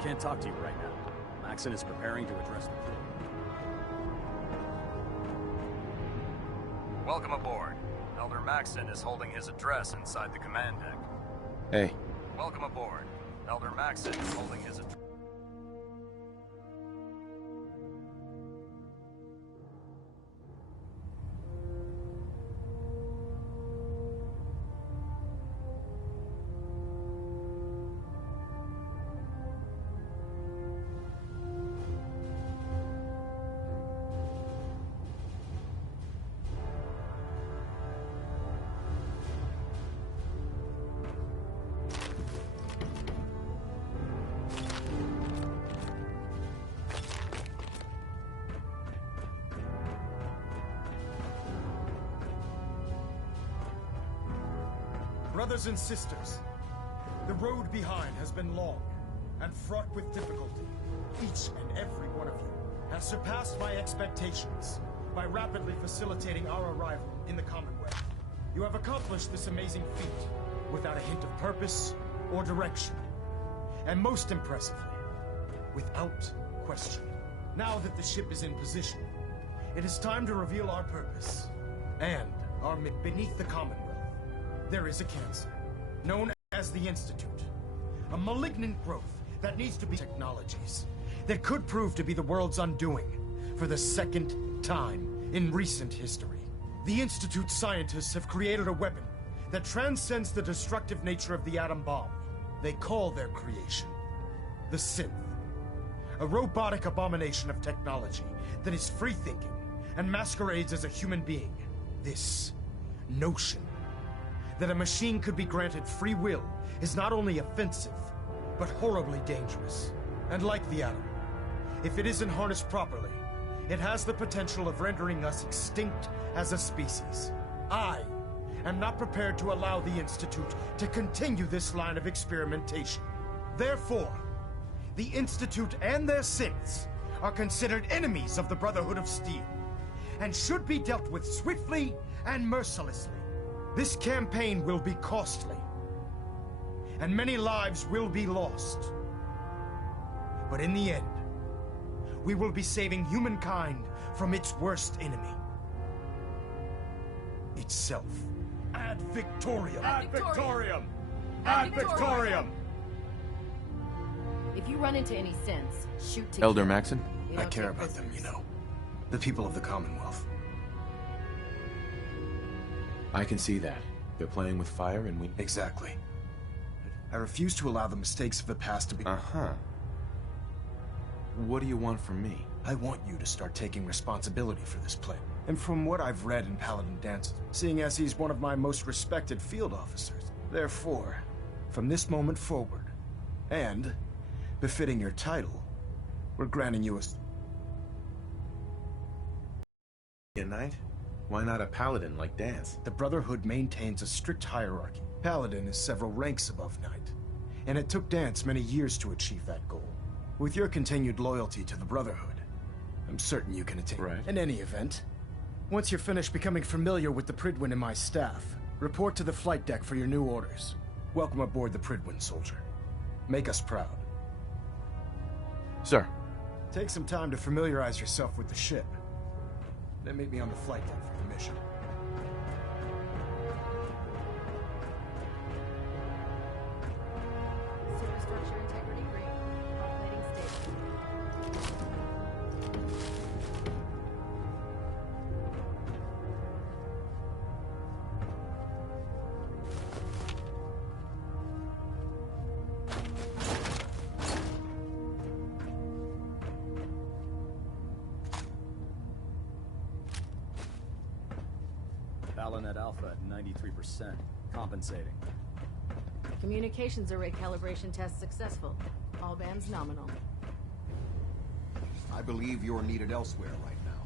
Can't talk to you right now. Maxon is preparing to address the crew. Welcome aboard. Elder Maxon is holding his address inside the command deck. Hey. Welcome aboard. Elder Maxon is holding his address. Brothers and sisters, the road behind has been long and fraught with difficulty. Each and every one of you has surpassed my expectations by rapidly facilitating our arrival in the Commonwealth. You have accomplished this amazing feat without a hint of purpose or direction. And most impressively, without question. Now that the ship is in position, it is time to reveal our purpose and our beneath the Commonwealth. there is a cancer, known as the Institute. A malignant growth that needs to be technologies that could prove to be the world's undoing for the second time in recent history. The Institute scientists have created a weapon that transcends the destructive nature of the atom bomb. They call their creation the Synth. A robotic abomination of technology that is free-thinking and masquerades as a human being. This notion that a machine could be granted free will is not only offensive, but horribly dangerous. And like the atom, if it isn't harnessed properly, it has the potential of rendering us extinct as a species. I am not prepared to allow the Institute to continue this line of experimentation. Therefore, the Institute and their synths are considered enemies of the Brotherhood of Steel, and should be dealt with swiftly and mercilessly. This campaign will be costly, and many lives will be lost. But in the end, we will be saving humankind from its worst enemy. Itself. Ad Victoriam! Ad Victoriam! Ad Victoriam! If you run into any synths, shoot to Elder kill. Maxon? You I don't care take about them, prisoners. you know. The people of the Commonwealth. I can see that. They're playing with fire and we... Exactly. I refuse to allow the mistakes of the past to be... Uh-huh. What do you want from me? I want you to start taking responsibility for this plan. And from what I've read in Paladin Dances, seeing as he's one of my most respected field officers, therefore, from this moment forward, and befitting your title, we're granting you A knight? Why not a paladin like Dance? The Brotherhood maintains a strict hierarchy. Paladin is several ranks above Knight, and it took Dance many years to achieve that goal. With your continued loyalty to the Brotherhood, I'm certain you can attain. Right. In any event, once you're finished becoming familiar with the Prydwen and my staff, report to the flight deck for your new orders. Welcome aboard the Prydwen, soldier. Make us proud. Sir. Take some time to familiarize yourself with the ship. Then meet me on the flight deck for the mission. Superstructure integrity green. Plating stable. Balonet Alpha at 93%. Compensating. Communications array calibration test successful. All bands nominal. I believe you're needed elsewhere right now.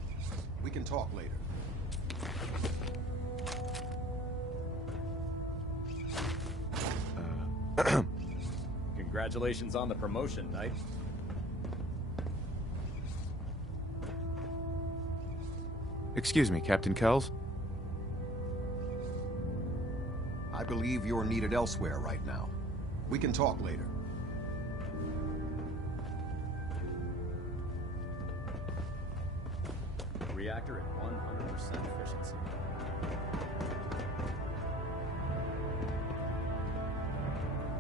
We can talk later. Congratulations on the promotion, Knight. Excuse me, Captain Kells? I believe you're needed elsewhere right now. We can talk later. Reactor at 100% efficiency.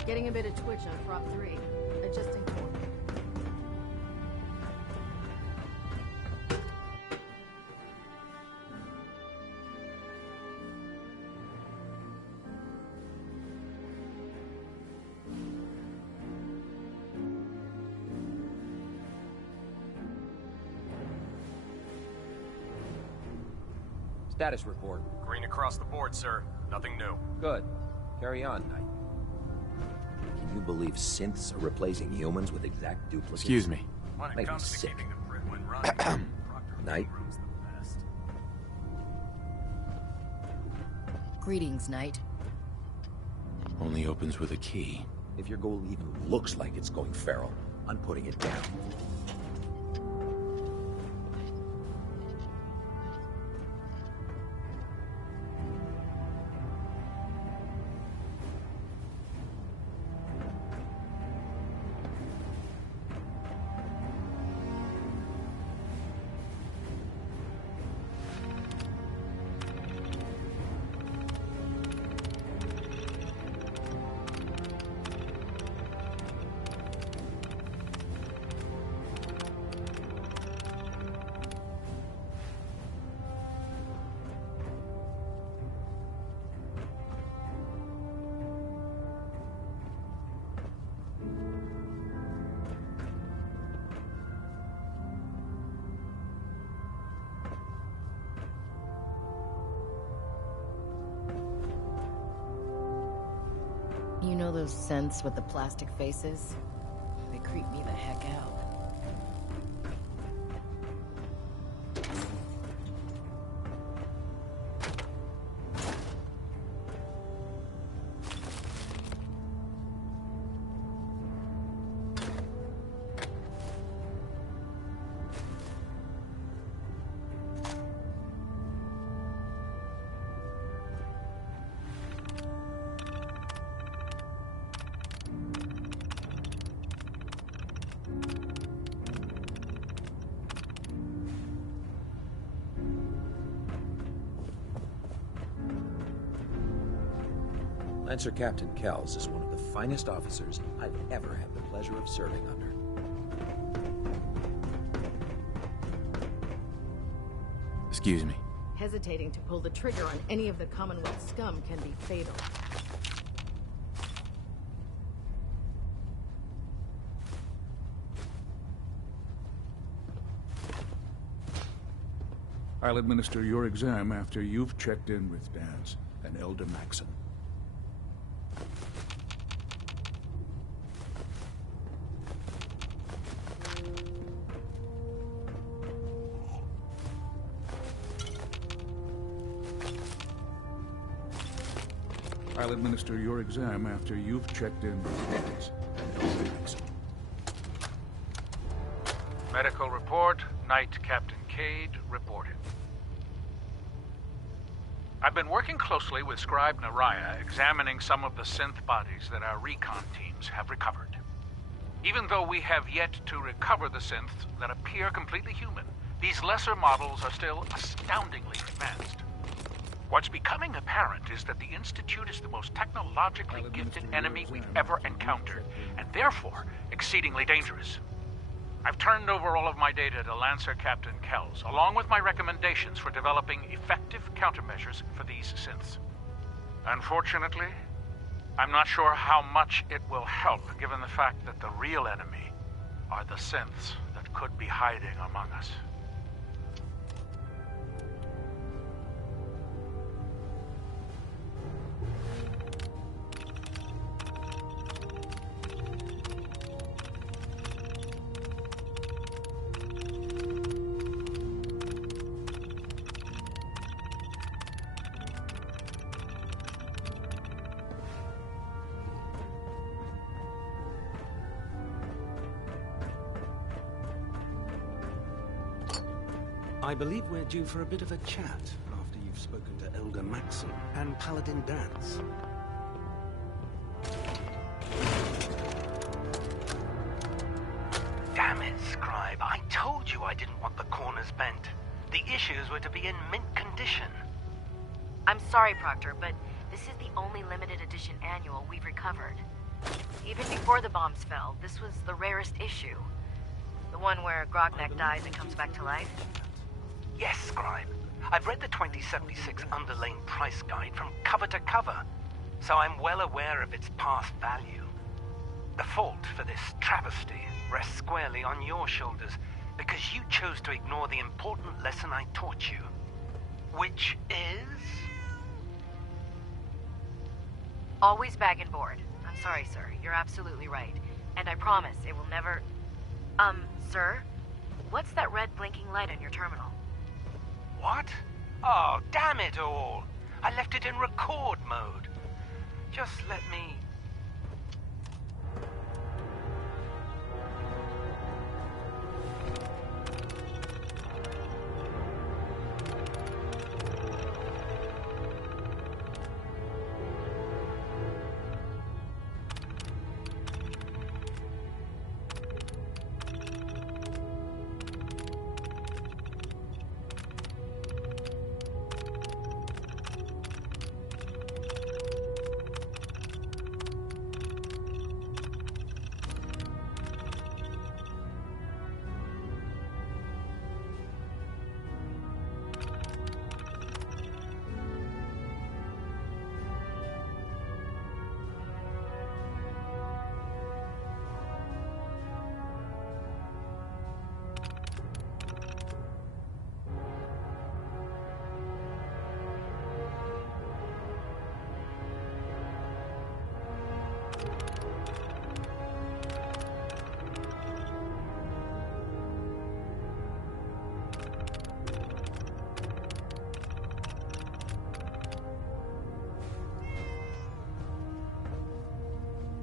Getting a bit of twitch on prop 3. Adjusting core. Status report. Green across the board, sir. Nothing new. Good. Carry on, Knight. Can you believe synths are replacing humans with exact duplicates? Excuse me. When it Make me comes to sick. keeping the Prydwen running, Proctor Knight? Pilgrim's the best. Greetings, Knight. Only opens with a key. If your goal even looks like it's going feral, I'm putting it down. You know those synths with the plastic faces? They creep me the heck out. Lancer Captain Kells is one of the finest officers I've ever had the pleasure of serving under. Excuse me. Hesitating to pull the trigger on any of the Commonwealth scum can be fatal. I'll administer your exam after you've checked in with Danse and Elder Maxson. I'll administer your exam after you've checked in with Danse and Elder Maxson. Medical report, Knight Captain Cade reported. I've been working closely with Scribe Naraya, examining some of the synth bodies that our recon teams have recovered. Even though we have yet to recover the synths that appear completely human, these lesser models are still astoundingly advanced. What's becoming apparent is that the Institute is the most technologically gifted enemy we've ever encountered, and therefore exceedingly dangerous. I've turned over all of my data to Lancer Captain Kells, along with my recommendations for developing effective countermeasures for these synths. Unfortunately, I'm not sure how much it will help, given the fact that the real enemy are the synths that could be hiding among us. I believe we're due for a bit of a chat after you've spoken to Elder Maxson and Paladin Danse. Damn it, Scribe. I told you I didn't want the corners bent. The issues were to be in mint condition. I'm sorry, Proctor, but this is the only limited edition annual we've recovered. Even before the bombs fell, this was the rarest issue. The one where Grognak dies and comes back to life. Yes, Scribe. I've read the 2076 Underlane price guide from cover to cover, so I'm well aware of its past value. The fault for this travesty rests squarely on your shoulders, because you chose to ignore the important lesson I taught you. Which is? Always bag and board. I'm sorry, sir. You're absolutely right. And I promise it will never... Sir? What's that red blinking light on your terminal? What? Oh, damn it all! I left it in record mode. Just let me...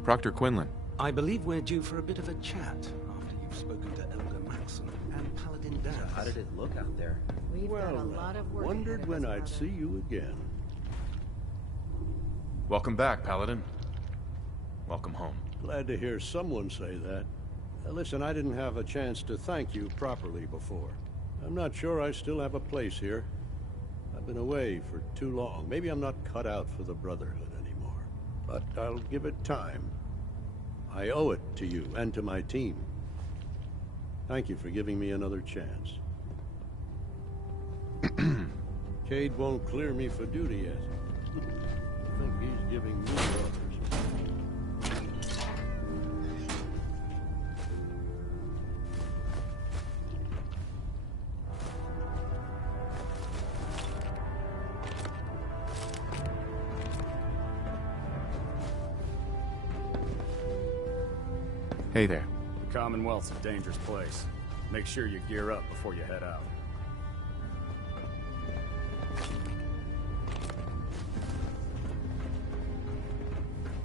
Proctor Quinlan. I believe we're due for a bit of a chat after you've spoken to Elder Maxon and Paladin Danse. How did it look out there? We've got a lot of work Wondered when I'd see you again. Welcome back, Paladin. Welcome home. Glad to hear someone say that. Listen, I didn't have a chance to thank you properly before. I'm not sure I still have a place here. I've been away for too long. Maybe I'm not cut out for the Brotherhood anymore. But I'll give it time. I owe it to you and to my team. Thank you for giving me another chance. Cade won't clear me for duty yet. I think he's giving me orders. Hey there. The Commonwealth's a dangerous place. Make sure you gear up before you head out.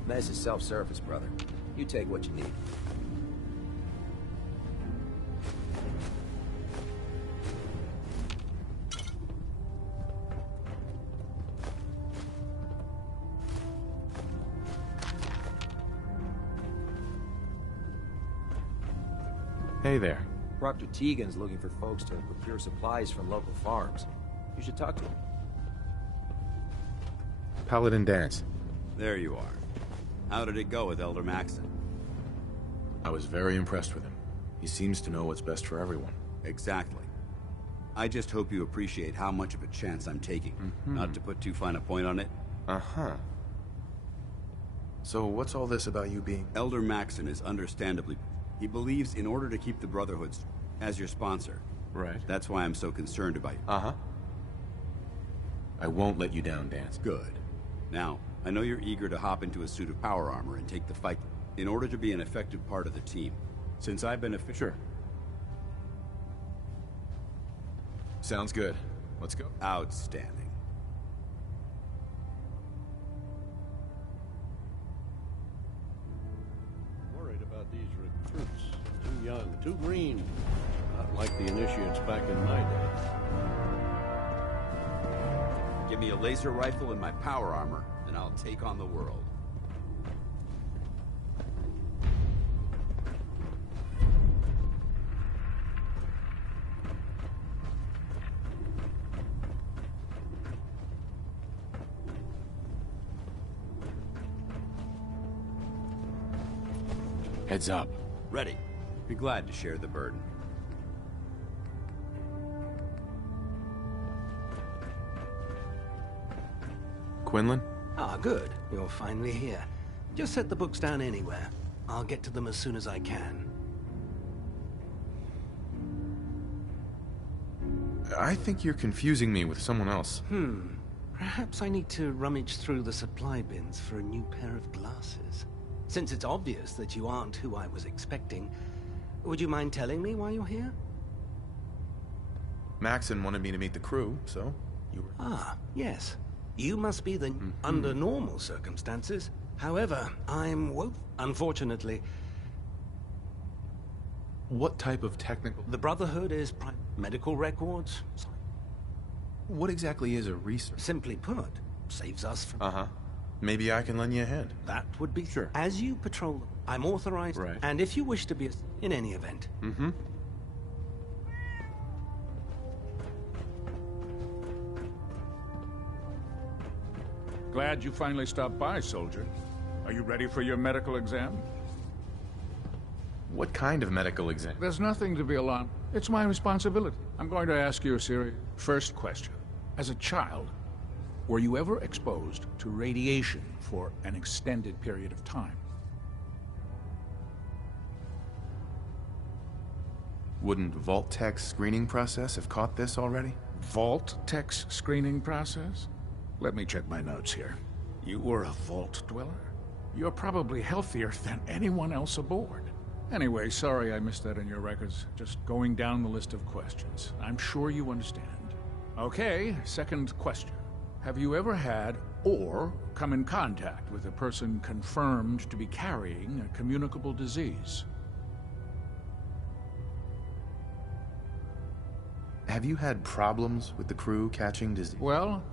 Mess is self-service, brother. You take what you need. Hey there. Proctor Tegan's looking for folks to procure supplies from local farms. You should talk to him. Paladin Danse. There you are. How did it go with Elder Maxon? I was very impressed with him. He seems to know what's best for everyone. Exactly. I just hope you appreciate how much of a chance I'm taking. Not to put too fine a point on it. Uh-huh. So what's all this about you being... Elder Maxon is understandably... He believes in order to keep the Brotherhood as your sponsor. Right. That's why I'm so concerned about you. Uh-huh. I won't let you down, Danse. Good. Now, I know you're eager to hop into a suit of power armor and take the fight in order to be an effective part of the team. Since I've been a... Sure. Sounds good. Let's go. Outstanding. Worried about these recruits. Too young, too green. Not like the initiates back in my day. Give me a laser rifle and my power armor, and I'll take on the world. Heads up. Ready. Be glad to share the burden. Quinlan? Ah, good. You're finally here. Just set the books down anywhere. I'll get to them as soon as I can. I think you're confusing me with someone else. Perhaps I need to rummage through the supply bins for a new pair of glasses. Since it's obvious that you aren't who I was expecting, would you mind telling me why you're here? Maxon wanted me to meet the crew, so you were... Ah, yes. You must be the... under normal circumstances. However, I'm unfortunately... What type of technical... The Brotherhood is medical records. What exactly is a research? Simply put, saves us from... Uh-huh. Maybe I can lend you a hand. That would be... Sure. As you patrol them, I'm authorized... Right. And if you wish to be... in any event... Glad you finally stopped by, soldier. Are you ready for your medical exam? What kind of medical exam? There's nothing to be alarmed. It's my responsibility. I'm going to ask you a serious... First question. As a child, were you ever exposed to radiation for an extended period of time? Wouldn't Vault-Tech's screening process have caught this already? Vault-Tech's screening process? Let me check my notes here. You were a Vault Dweller? You're probably healthier than anyone else aboard. Anyway, sorry I missed that in your records. Just going down the list of questions. I'm sure you understand. Okay, second question. Have you ever had or come in contact with a person confirmed to be carrying a communicable disease? Have you had problems with the crew catching disease? Well,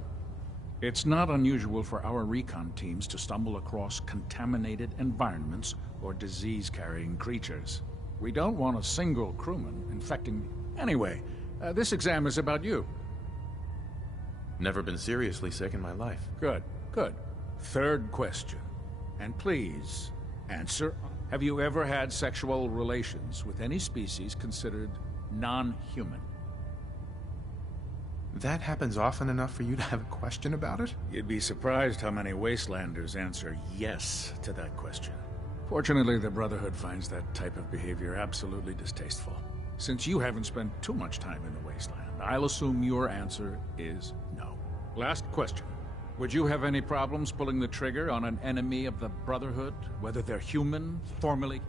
it's not unusual for our recon teams to stumble across contaminated environments or disease-carrying creatures. We don't want a single crewman infecting... Anyway, this exam is about you. Never been seriously sick in my life. Good, good. Third question. And please, answer. Have you ever had sexual relations with any species considered non-human? That happens often enough for you to have a question about it? You'd be surprised how many Wastelanders answer yes to that question. Fortunately, the Brotherhood finds that type of behavior absolutely distasteful. Since you haven't spent too much time in the Wasteland, I'll assume your answer is no. Last question. Would you have any problems pulling the trigger on an enemy of the Brotherhood, whether they're human, formerly?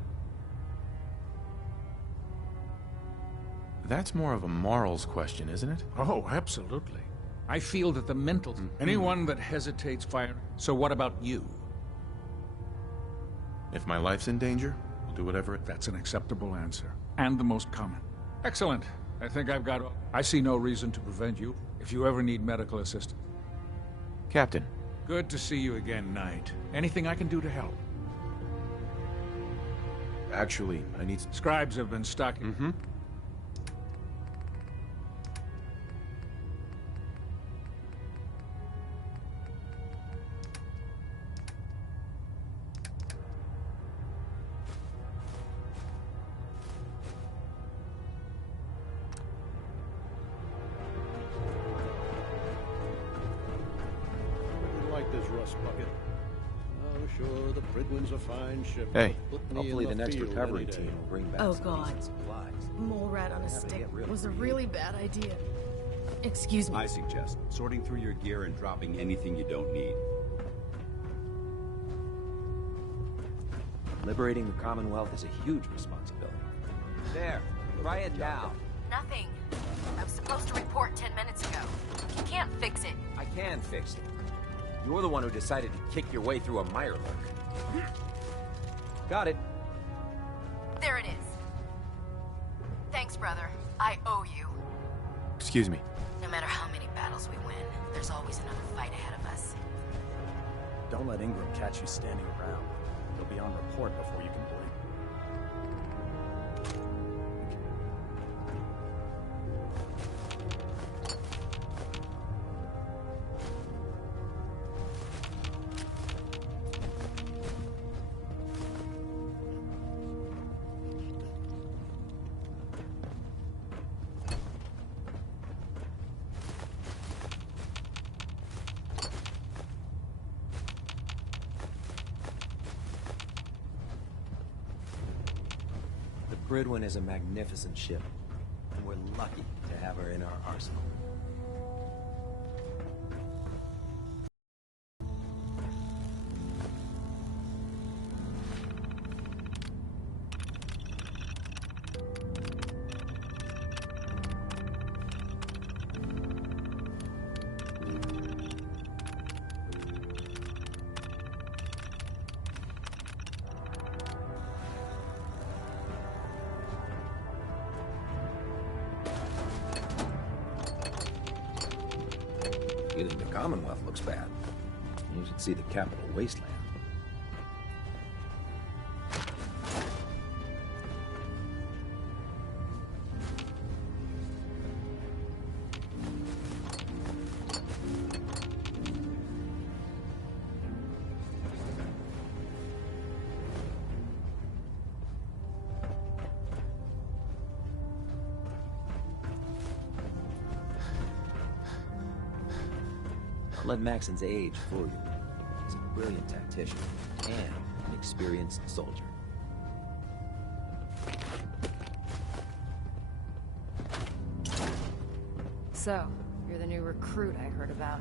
That's more of a morals question, isn't it? Oh, absolutely. I feel that the mental... Anyone that hesitates firing... So what about you? If my life's in danger, I'll do whatever it... That's an acceptable answer. And the most common. Excellent. I think I've got... I see no reason to prevent you if you ever need medical assistance. Captain. Good to see you again, Knight. Anything I can do to help? Actually, I need... Scribes have been stocking... This rust bucket. Oh, sure, the Pridwin's a fine ship. Hey. Hopefully the next recovery team will bring back Oh, some God. decent supplies. Mole rat on a stick get rid of was a it. really bad idea. Excuse me. I suggest sorting through your gear and dropping anything you don't need. Liberating the Commonwealth is a huge responsibility. There, write it down. Nothing. I was supposed to report 10 minutes ago. You can't fix it. I can fix it. You're the one who decided to kick your way through a Mirelurk. Got it. There it is. Thanks, brother. I owe you. Excuse me. No matter how many battles we win, there's always another fight ahead of us. Don't let Ingram catch you standing around. You'll be on report before you can blink. Pridwin is a magnificent ship, and we're lucky to have her in our arsenal. You think the Commonwealth looks bad? You should see the capital wasteland. Don't let Maxon's age fool you. He's a brilliant tactician and an experienced soldier. So, you're the new recruit I heard about.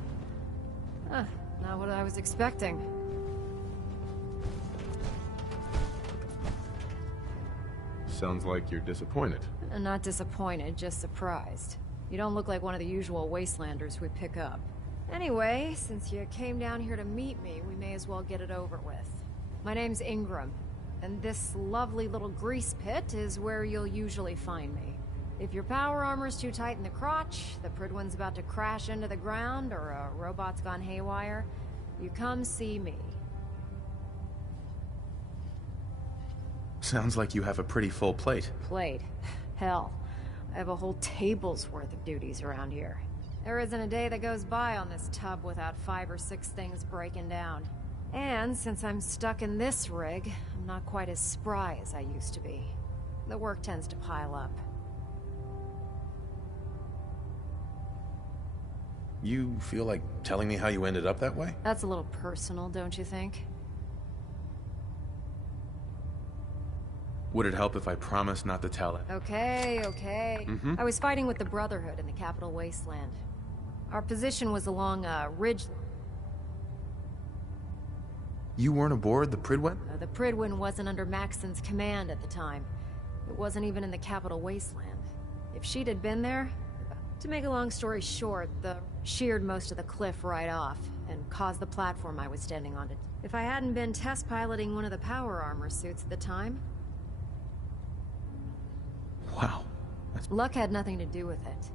Huh, not what I was expecting. Sounds like you're disappointed. Not disappointed, just surprised. You don't look like one of the usual Wastelanders we pick up. Anyway, since you came down here to meet me, we may as well get it over with. My name's Ingram, and this lovely little grease pit is where you'll usually find me. If your power armor's too tight in the crotch, the Prydwen's about to crash into the ground, or a robot's gone haywire, you come see me. Sounds like you have a pretty full plate. Plate? Hell, I have a whole table's worth of duties around here. There isn't a day that goes by on this tub without 5 or 6 things breaking down. And since I'm stuck in this rig, I'm not quite as spry as I used to be. The work tends to pile up. You feel like telling me how you ended up that way? That's a little personal, don't you think? Would it help if I promised not to tell it? Okay, okay. I was fighting with the Brotherhood in the Capital Wasteland. Our position was along a ridge. You weren't aboard the Prydwen? The Prydwen wasn't under Maxson's command at the time. It wasn't even in the Capital Wasteland. If she'd had been there... To make a long story short, the sheared most of the cliff right off, and caused the platform I was standing on to... If I hadn't been test piloting one of the power armor suits at the time... Wow. Luck had nothing to do with it.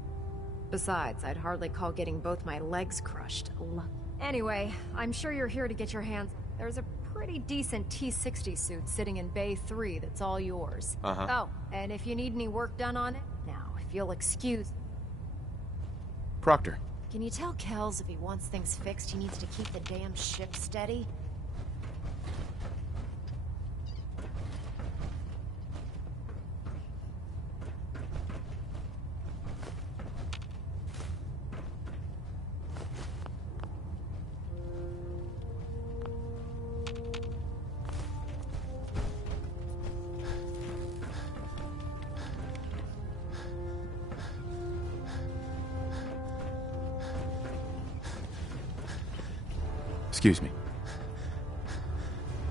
Besides, I'd hardly call getting both my legs crushed luck. Anyway, I'm sure you're here to get your hands... There's a pretty decent T-60 suit sitting in Bay 3 that's all yours. Oh, and if you need any work done on it, now, if you'll excuse... Proctor. Can you tell Kells if he wants things fixed, he needs to keep the damn ship steady? Excuse me.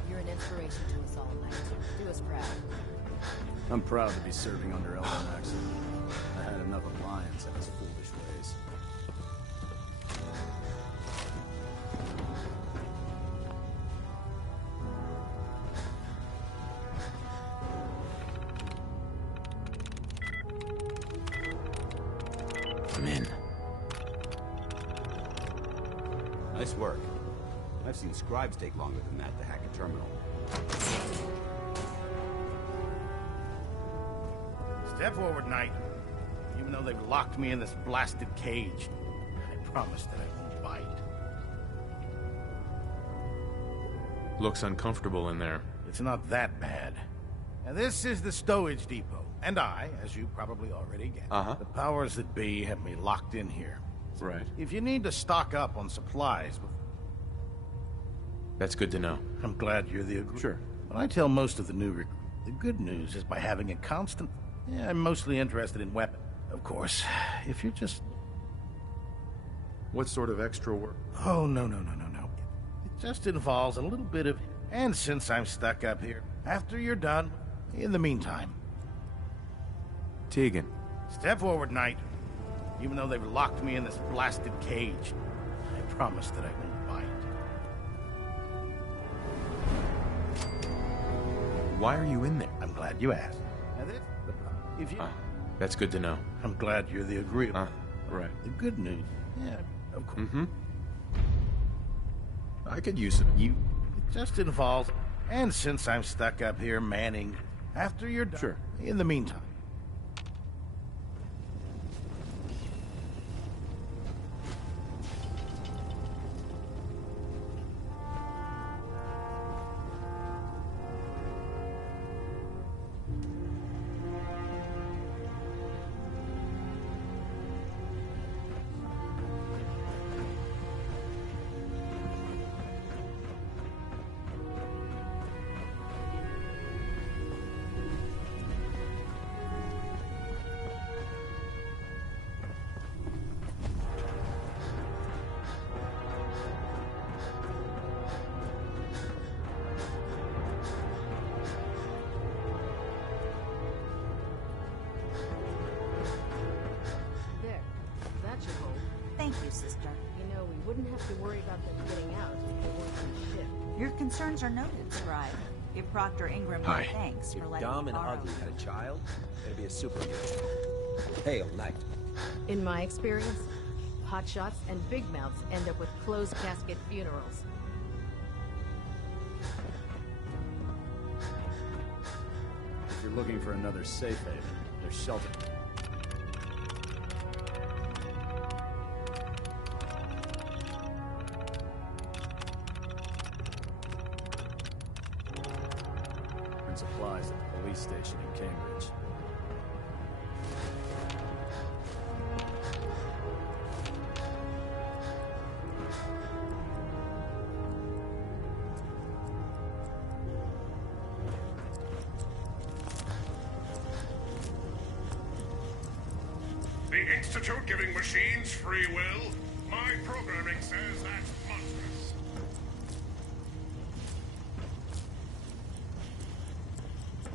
You're an inspiration to us all, Knight. Do us proud. I'm proud to be serving under Elder Maxson. I had enough of Lyons and his foolish ways. I'm in. Nice work. I've seen scribes take longer than that to hack a terminal. Step forward, Knight. Even though they've locked me in this blasted cage, I promise that I won't bite. Looks uncomfortable in there. It's not that bad. Now, this is the stowage depot, and I, as you probably already guessed, the powers that be have me locked in here. Right. If you need to stock up on supplies... That's good to know. I'm glad you're the... Sure. But I tell most of the new recruits, the good news is by having a constant... Yeah, I'm mostly interested in weapons. Of course, if you're just... What sort of extra work? Oh, no. It just involves a little bit of... And since I'm stuck up here, after you're done, in the meantime... Tegan. Step forward, Knight. Even though they've locked me in this blasted cage, I promise that I won't bite. Why are you in there? I'm glad you asked. Now this, if you... That's good to know. I'm glad you're the agreeable. Right. The good news. Yeah, of course. I could use it. It just involves... And since I'm stuck up here manning, after you're done... Sure. In the meantime... That should hold. Thank you, sister. You know we wouldn't have to worry about them getting out if they weren't on the ship. Your concerns are noted, Scribe. Give Proctor Ingram my thanks for letting Dom me and borrow. Ugly had a child, it'd be a superhero. Hail, Knight. In my experience, hotshots and big mouths end up with closed casket funerals. If you're looking for another safe haven, there's shelter. And supplies at the police station in Cambridge. The Institute giving machines free will? My programming says that's monstrous.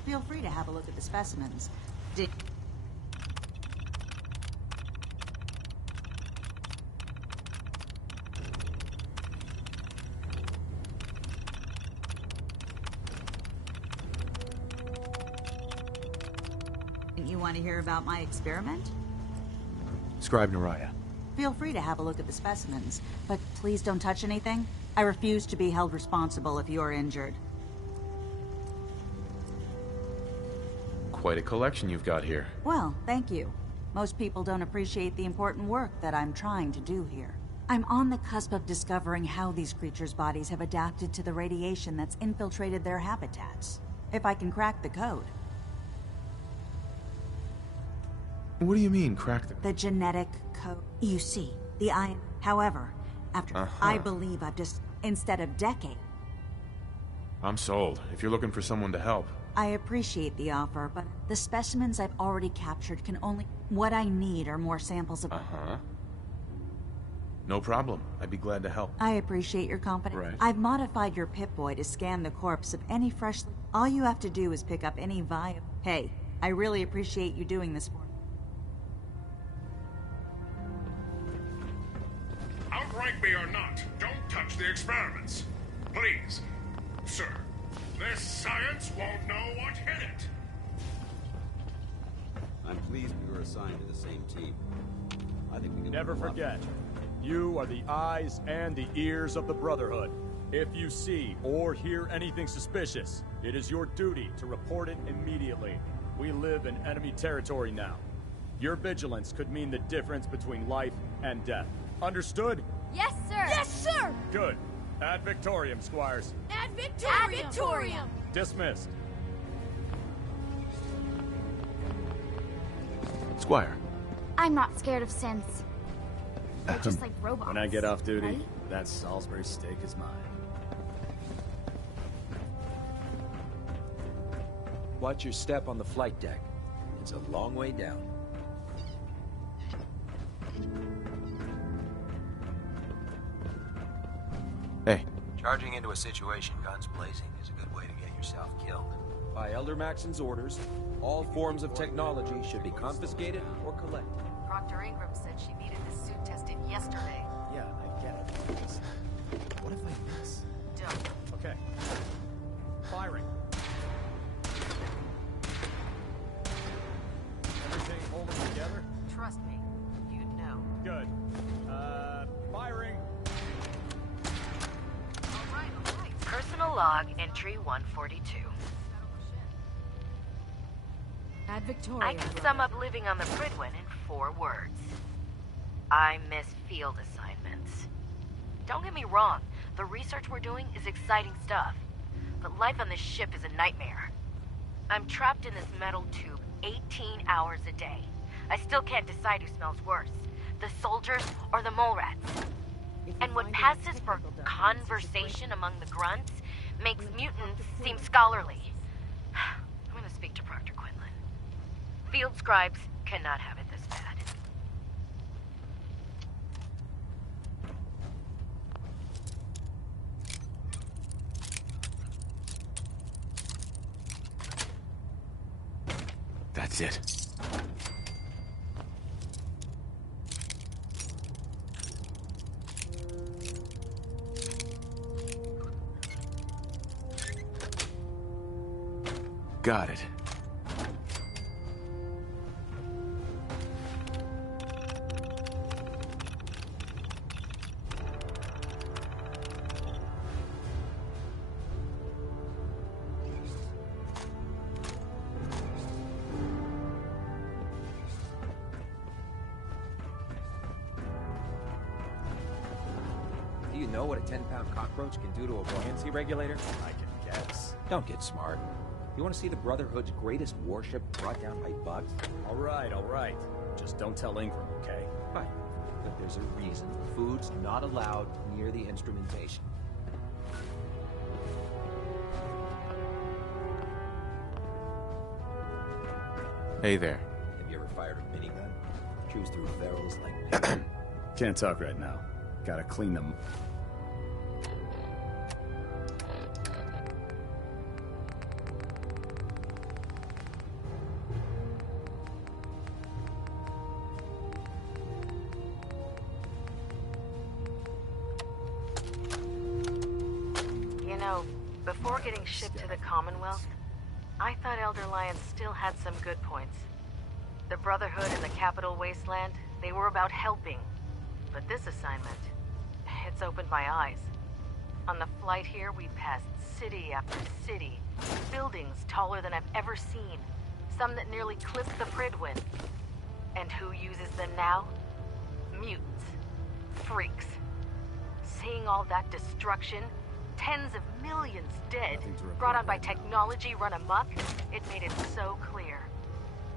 Feel free to have a look at the specimens. Did... You want to hear about my experiment? Scribe Naraya. Feel free to have a look at the specimens, but please don't touch anything. I refuse to be held responsible if you're injured. Quite a collection you've got here. Well, thank you. Most people don't appreciate the important work that I'm trying to do here. I'm on the cusp of discovering how these creatures' bodies have adapted to the radiation that's infiltrated their habitats. If I can crack the code. What do you mean, crack The genetic code. You see, the ion. However, after I believe I've just, instead of decades. I'm sold, if you're looking for someone to help. I appreciate the offer, but the specimens I've already captured can only... What I need are more samples of... No problem. I'd be glad to help. I appreciate your confidence. Right. I've modified your Pip-Boy to scan the corpse of any fresh... All you have to do is pick up any viable... Hey, I really appreciate you doing this for me. Outrank me or not, don't touch the experiments. Please. Sir, this science won't know what hit it. I'm pleased we were assigned to the same team. I think we can Never forget, you are the eyes and the ears of the Brotherhood. If you see or hear anything suspicious, it is your duty to report it immediately. We live in enemy territory now. Your vigilance could mean the difference between life and death. Understood? Yes, sir! Yes, sir! Good. Ad Victorium, Squires. Ad Victorium! Ad Victorium! Dismissed. Squire. I'm not scared of synths. They're just like robots. When I get off duty, right? that Salisbury steak is mine. Watch your step on the flight deck. It's a long way down. Hey. Charging into a situation guns blazing is a good way to get yourself killed. By Elder Maxon's orders, all forms of technology should be confiscated or collected. Proctor Ingram said she needed this suit tested yesterday. Yeah, I get it. What if I miss? Don't. Okay. Firing. Everything holding together? Trust me, you know. Good. Firing. All right. Personal log entry 142. Ad Victorium. I can sum up living on the Prydwen in 4 words. I miss field assignments. Don't get me wrong, the research we're doing is exciting stuff. But life on this ship is a nightmare. I'm trapped in this metal tube 18 hours a day. I still can't decide who smells worse, the soldiers or the mole rats. And what passes for conversation among the grunts makes mutants seem scholarly. I'm gonna speak to Proctor Quinlan. Field scribes cannot have it this bad. That's it. Got it. Do you know what a 10-pound cockroach can do to a buoyancy regulator? I can guess. Don't get smart. You want to see the Brotherhood's greatest warship brought down by bugs? All right. Just don't tell Ingram, okay? Fine. But there's a reason food's not allowed near the instrumentation. Hey there. Have you ever fired a minigun? Cruise through barrels like... Can't talk right now. Gotta clean them. You know, before getting shipped to the Commonwealth, I thought Elder Lyons still had some good points. The Brotherhood and the Capital Wasteland, they were about helping. But this assignment, it's opened my eyes. On the flight here, we passed city after city, buildings taller than I've ever seen, some that nearly clipped the Prydwen. And who uses them now? Mutants. Freaks. Seeing all that destruction, tens of millions dead, brought on by technology run amok, it made it so clear.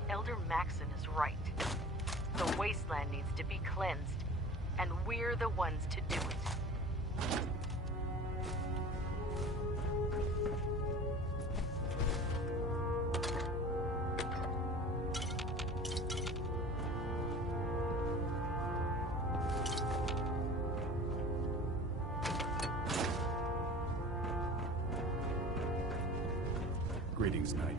Elder Maxson is right. The wasteland needs to be cleansed, and we're the ones to do it. Greetings, Knight.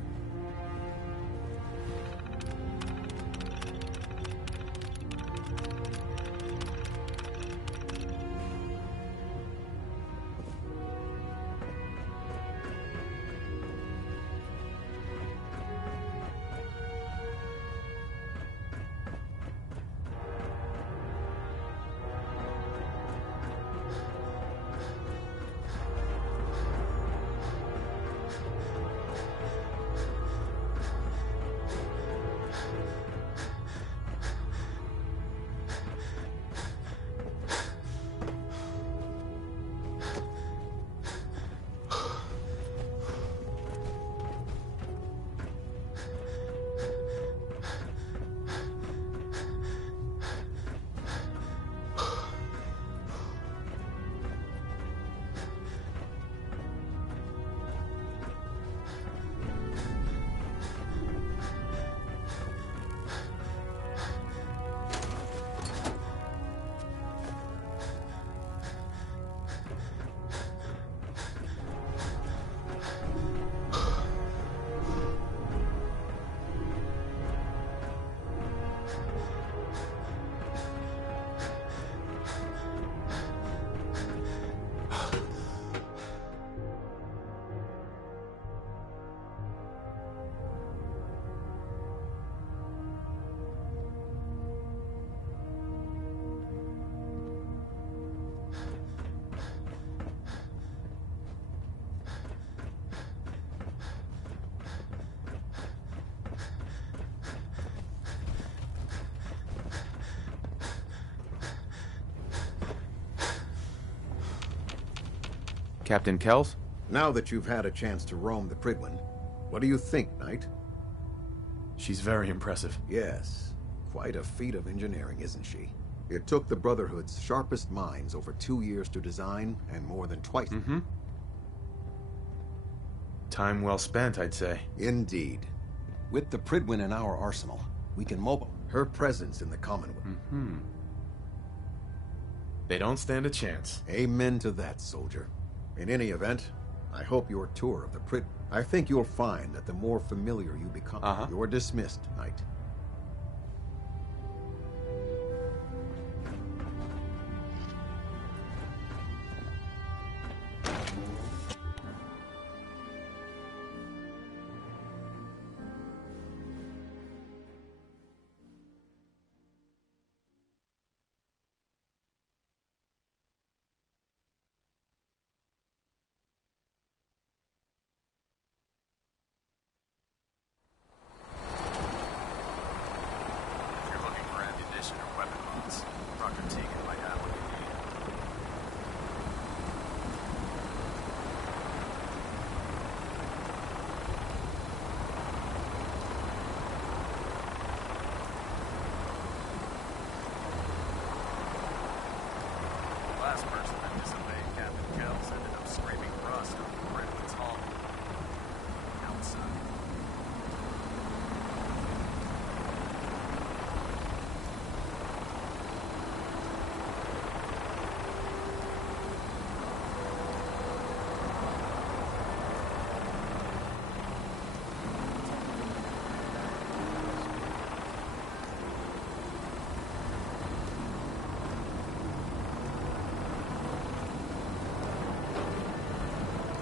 Captain Kells? Now that you've had a chance to roam the Prydwen, what do you think, Knight? She's very impressive. Yes. Quite a feat of engineering, isn't she? It took the Brotherhood's sharpest minds over 2 years to design, and more than twice. Mm-hmm. Time well spent, I'd say. Indeed. With the Prydwen in our arsenal, we can mobile her presence in the Commonwealth. Mm-hmm. They don't stand a chance. Amen to that, soldier. In any event, I hope your tour of the Prydwen... I think you'll find that the more familiar you become, you're dismissed, Knight.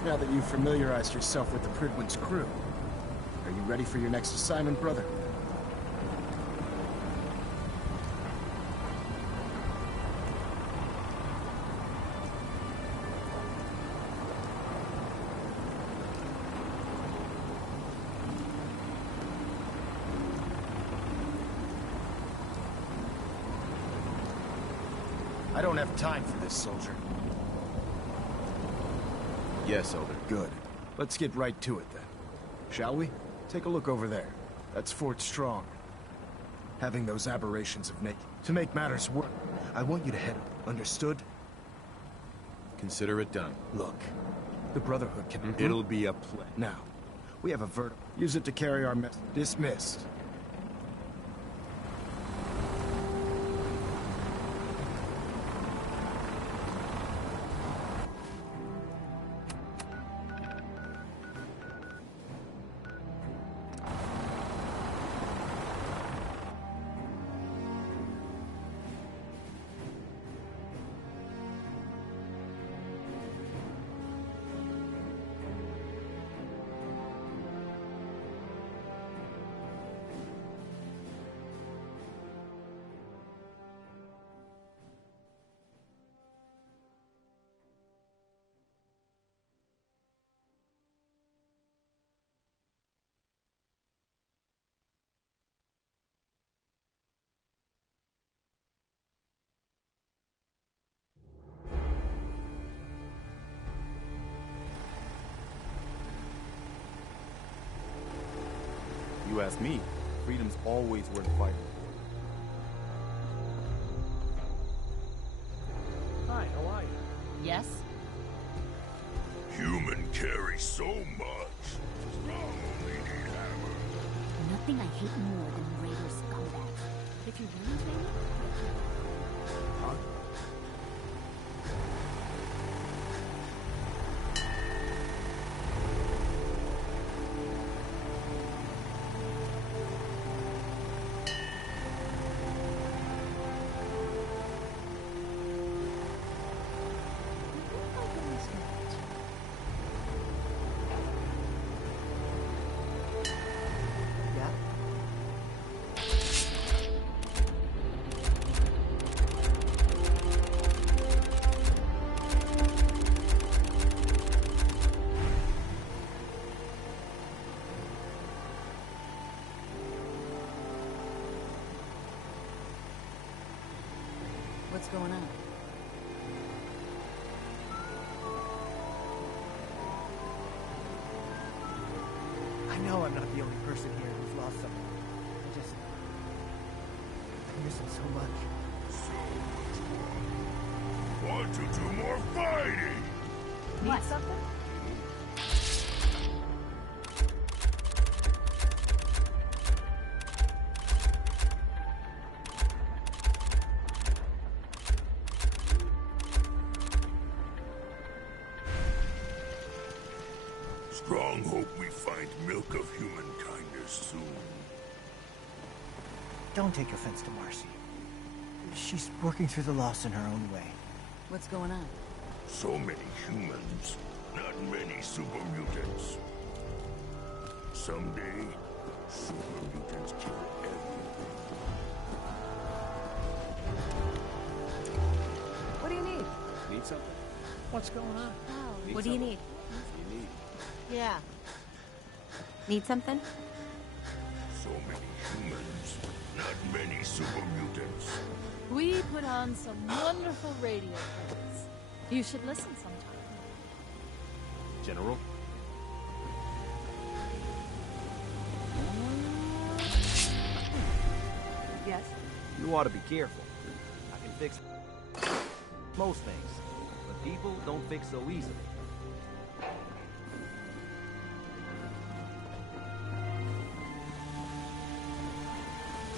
Now that you've familiarized yourself with the Prydwen's crew, are you ready for your next assignment, brother? I don't have time for this, soldier. Yes, Elder. Good. Let's get right to it, then. Shall we? Take a look over there. That's Fort Strong. Having those aberrations of nature. To make matters worse, I want you to head up. Understood? Consider it done. Look, the Brotherhood can... It'll be a play. Now, we have a verdict. Use it to carry our message. Dismissed. You ask me, freedom's always worth fighting. Hi, how are you? Yes? Human carry so much. Strong only need hammer. Nothing I hate more than raider scumbags. If you really think... Huh? What's going on? I know I'm not the only person here who's lost someone. I miss him so much. So much more. Want to do more fighting? Need something? Strong hope we find milk of human kindness soon. Don't take offense to Marcy. She's working through the loss in her own way. What's going on? So many humans, not many super mutants. Someday, super mutants kill everything. What do you need? Need something? What's going on? Oh, what do you need? You need. Yeah. Need something? So many humans, not many super mutants. We put on some wonderful radio plays. You should listen sometime. General? Yes? You ought to be careful. I can fix most things, but people don't fix so easily.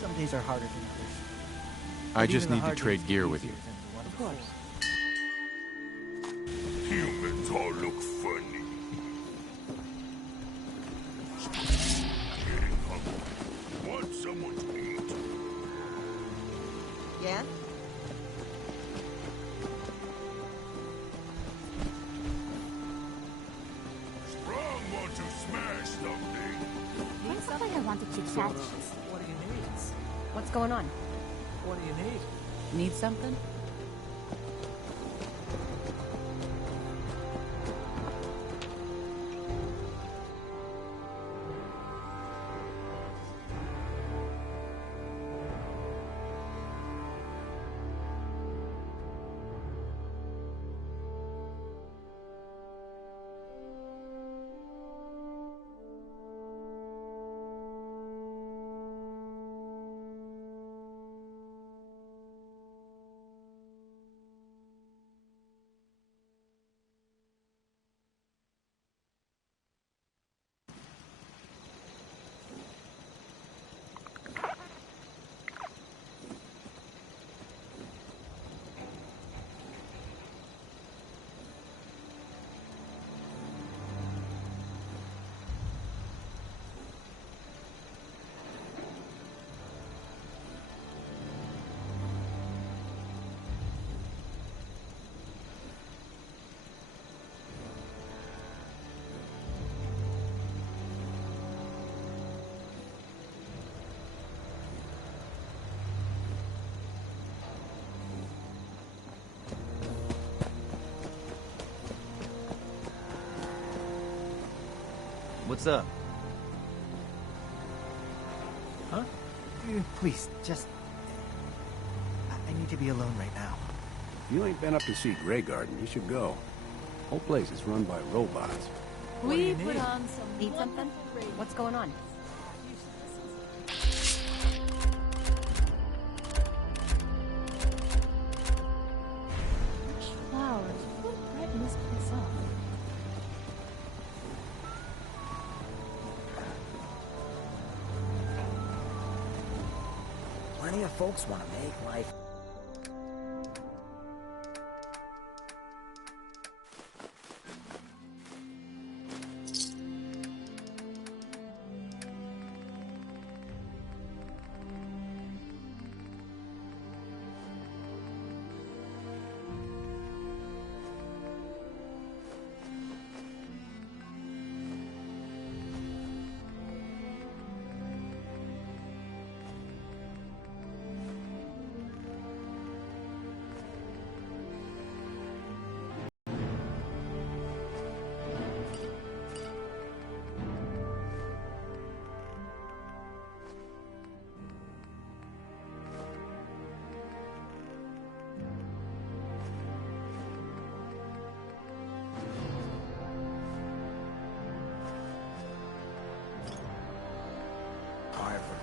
Some days are harder than others. I just need to trade gear with you. Of course. Humans all look funny. Getting hungry. Want someone to eat. Yeah? wanted to chat. What do you need? What's going on? What do you need? Need something? What's up? Huh? Please, just... I need to be alone right now. If you ain't been up to see Grey Garden, you should go. Whole place is run by robots. We put on some Need something? What's going on? flowers. What brighten this place up? Plenty of folks want to make life...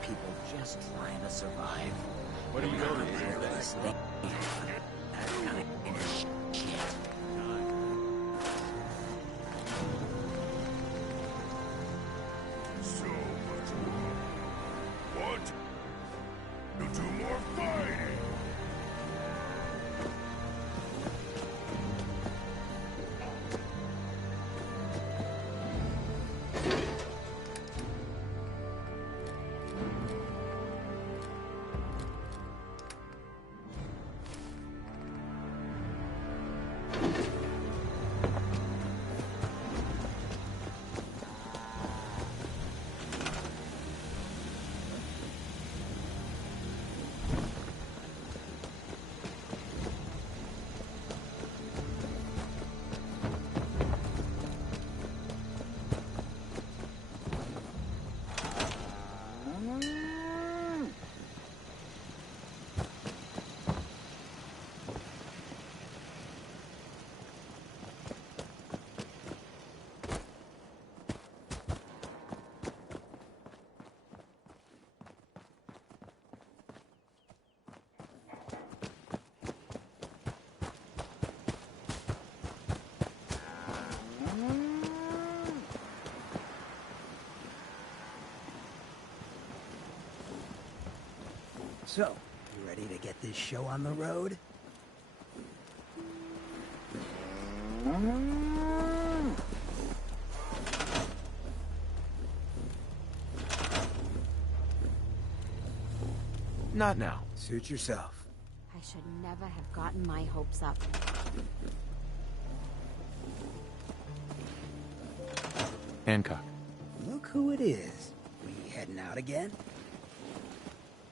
People just trying to survive. What are you going to do? This thing. That kind of shit. So much more. What? To do more fighting. So, you ready to get this show on the road? Not now. Suit yourself. I should never have gotten my hopes up. Hancock. Look who it is. We heading out again?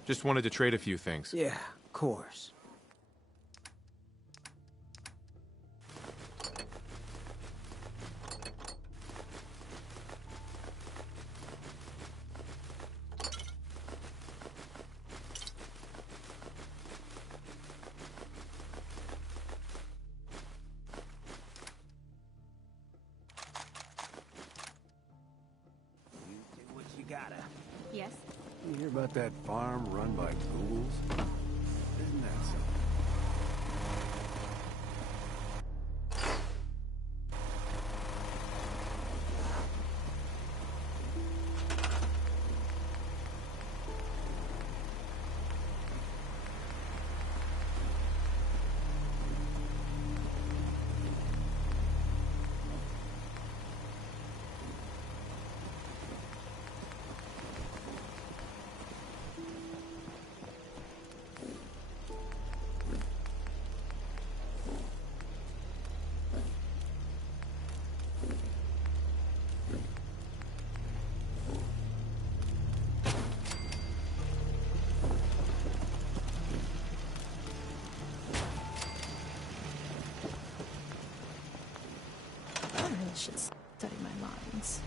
Just wanted to trade a few things. Yeah, of course. Yes? You hear about that farm run by ghouls? Isn't that something? I should study my lines.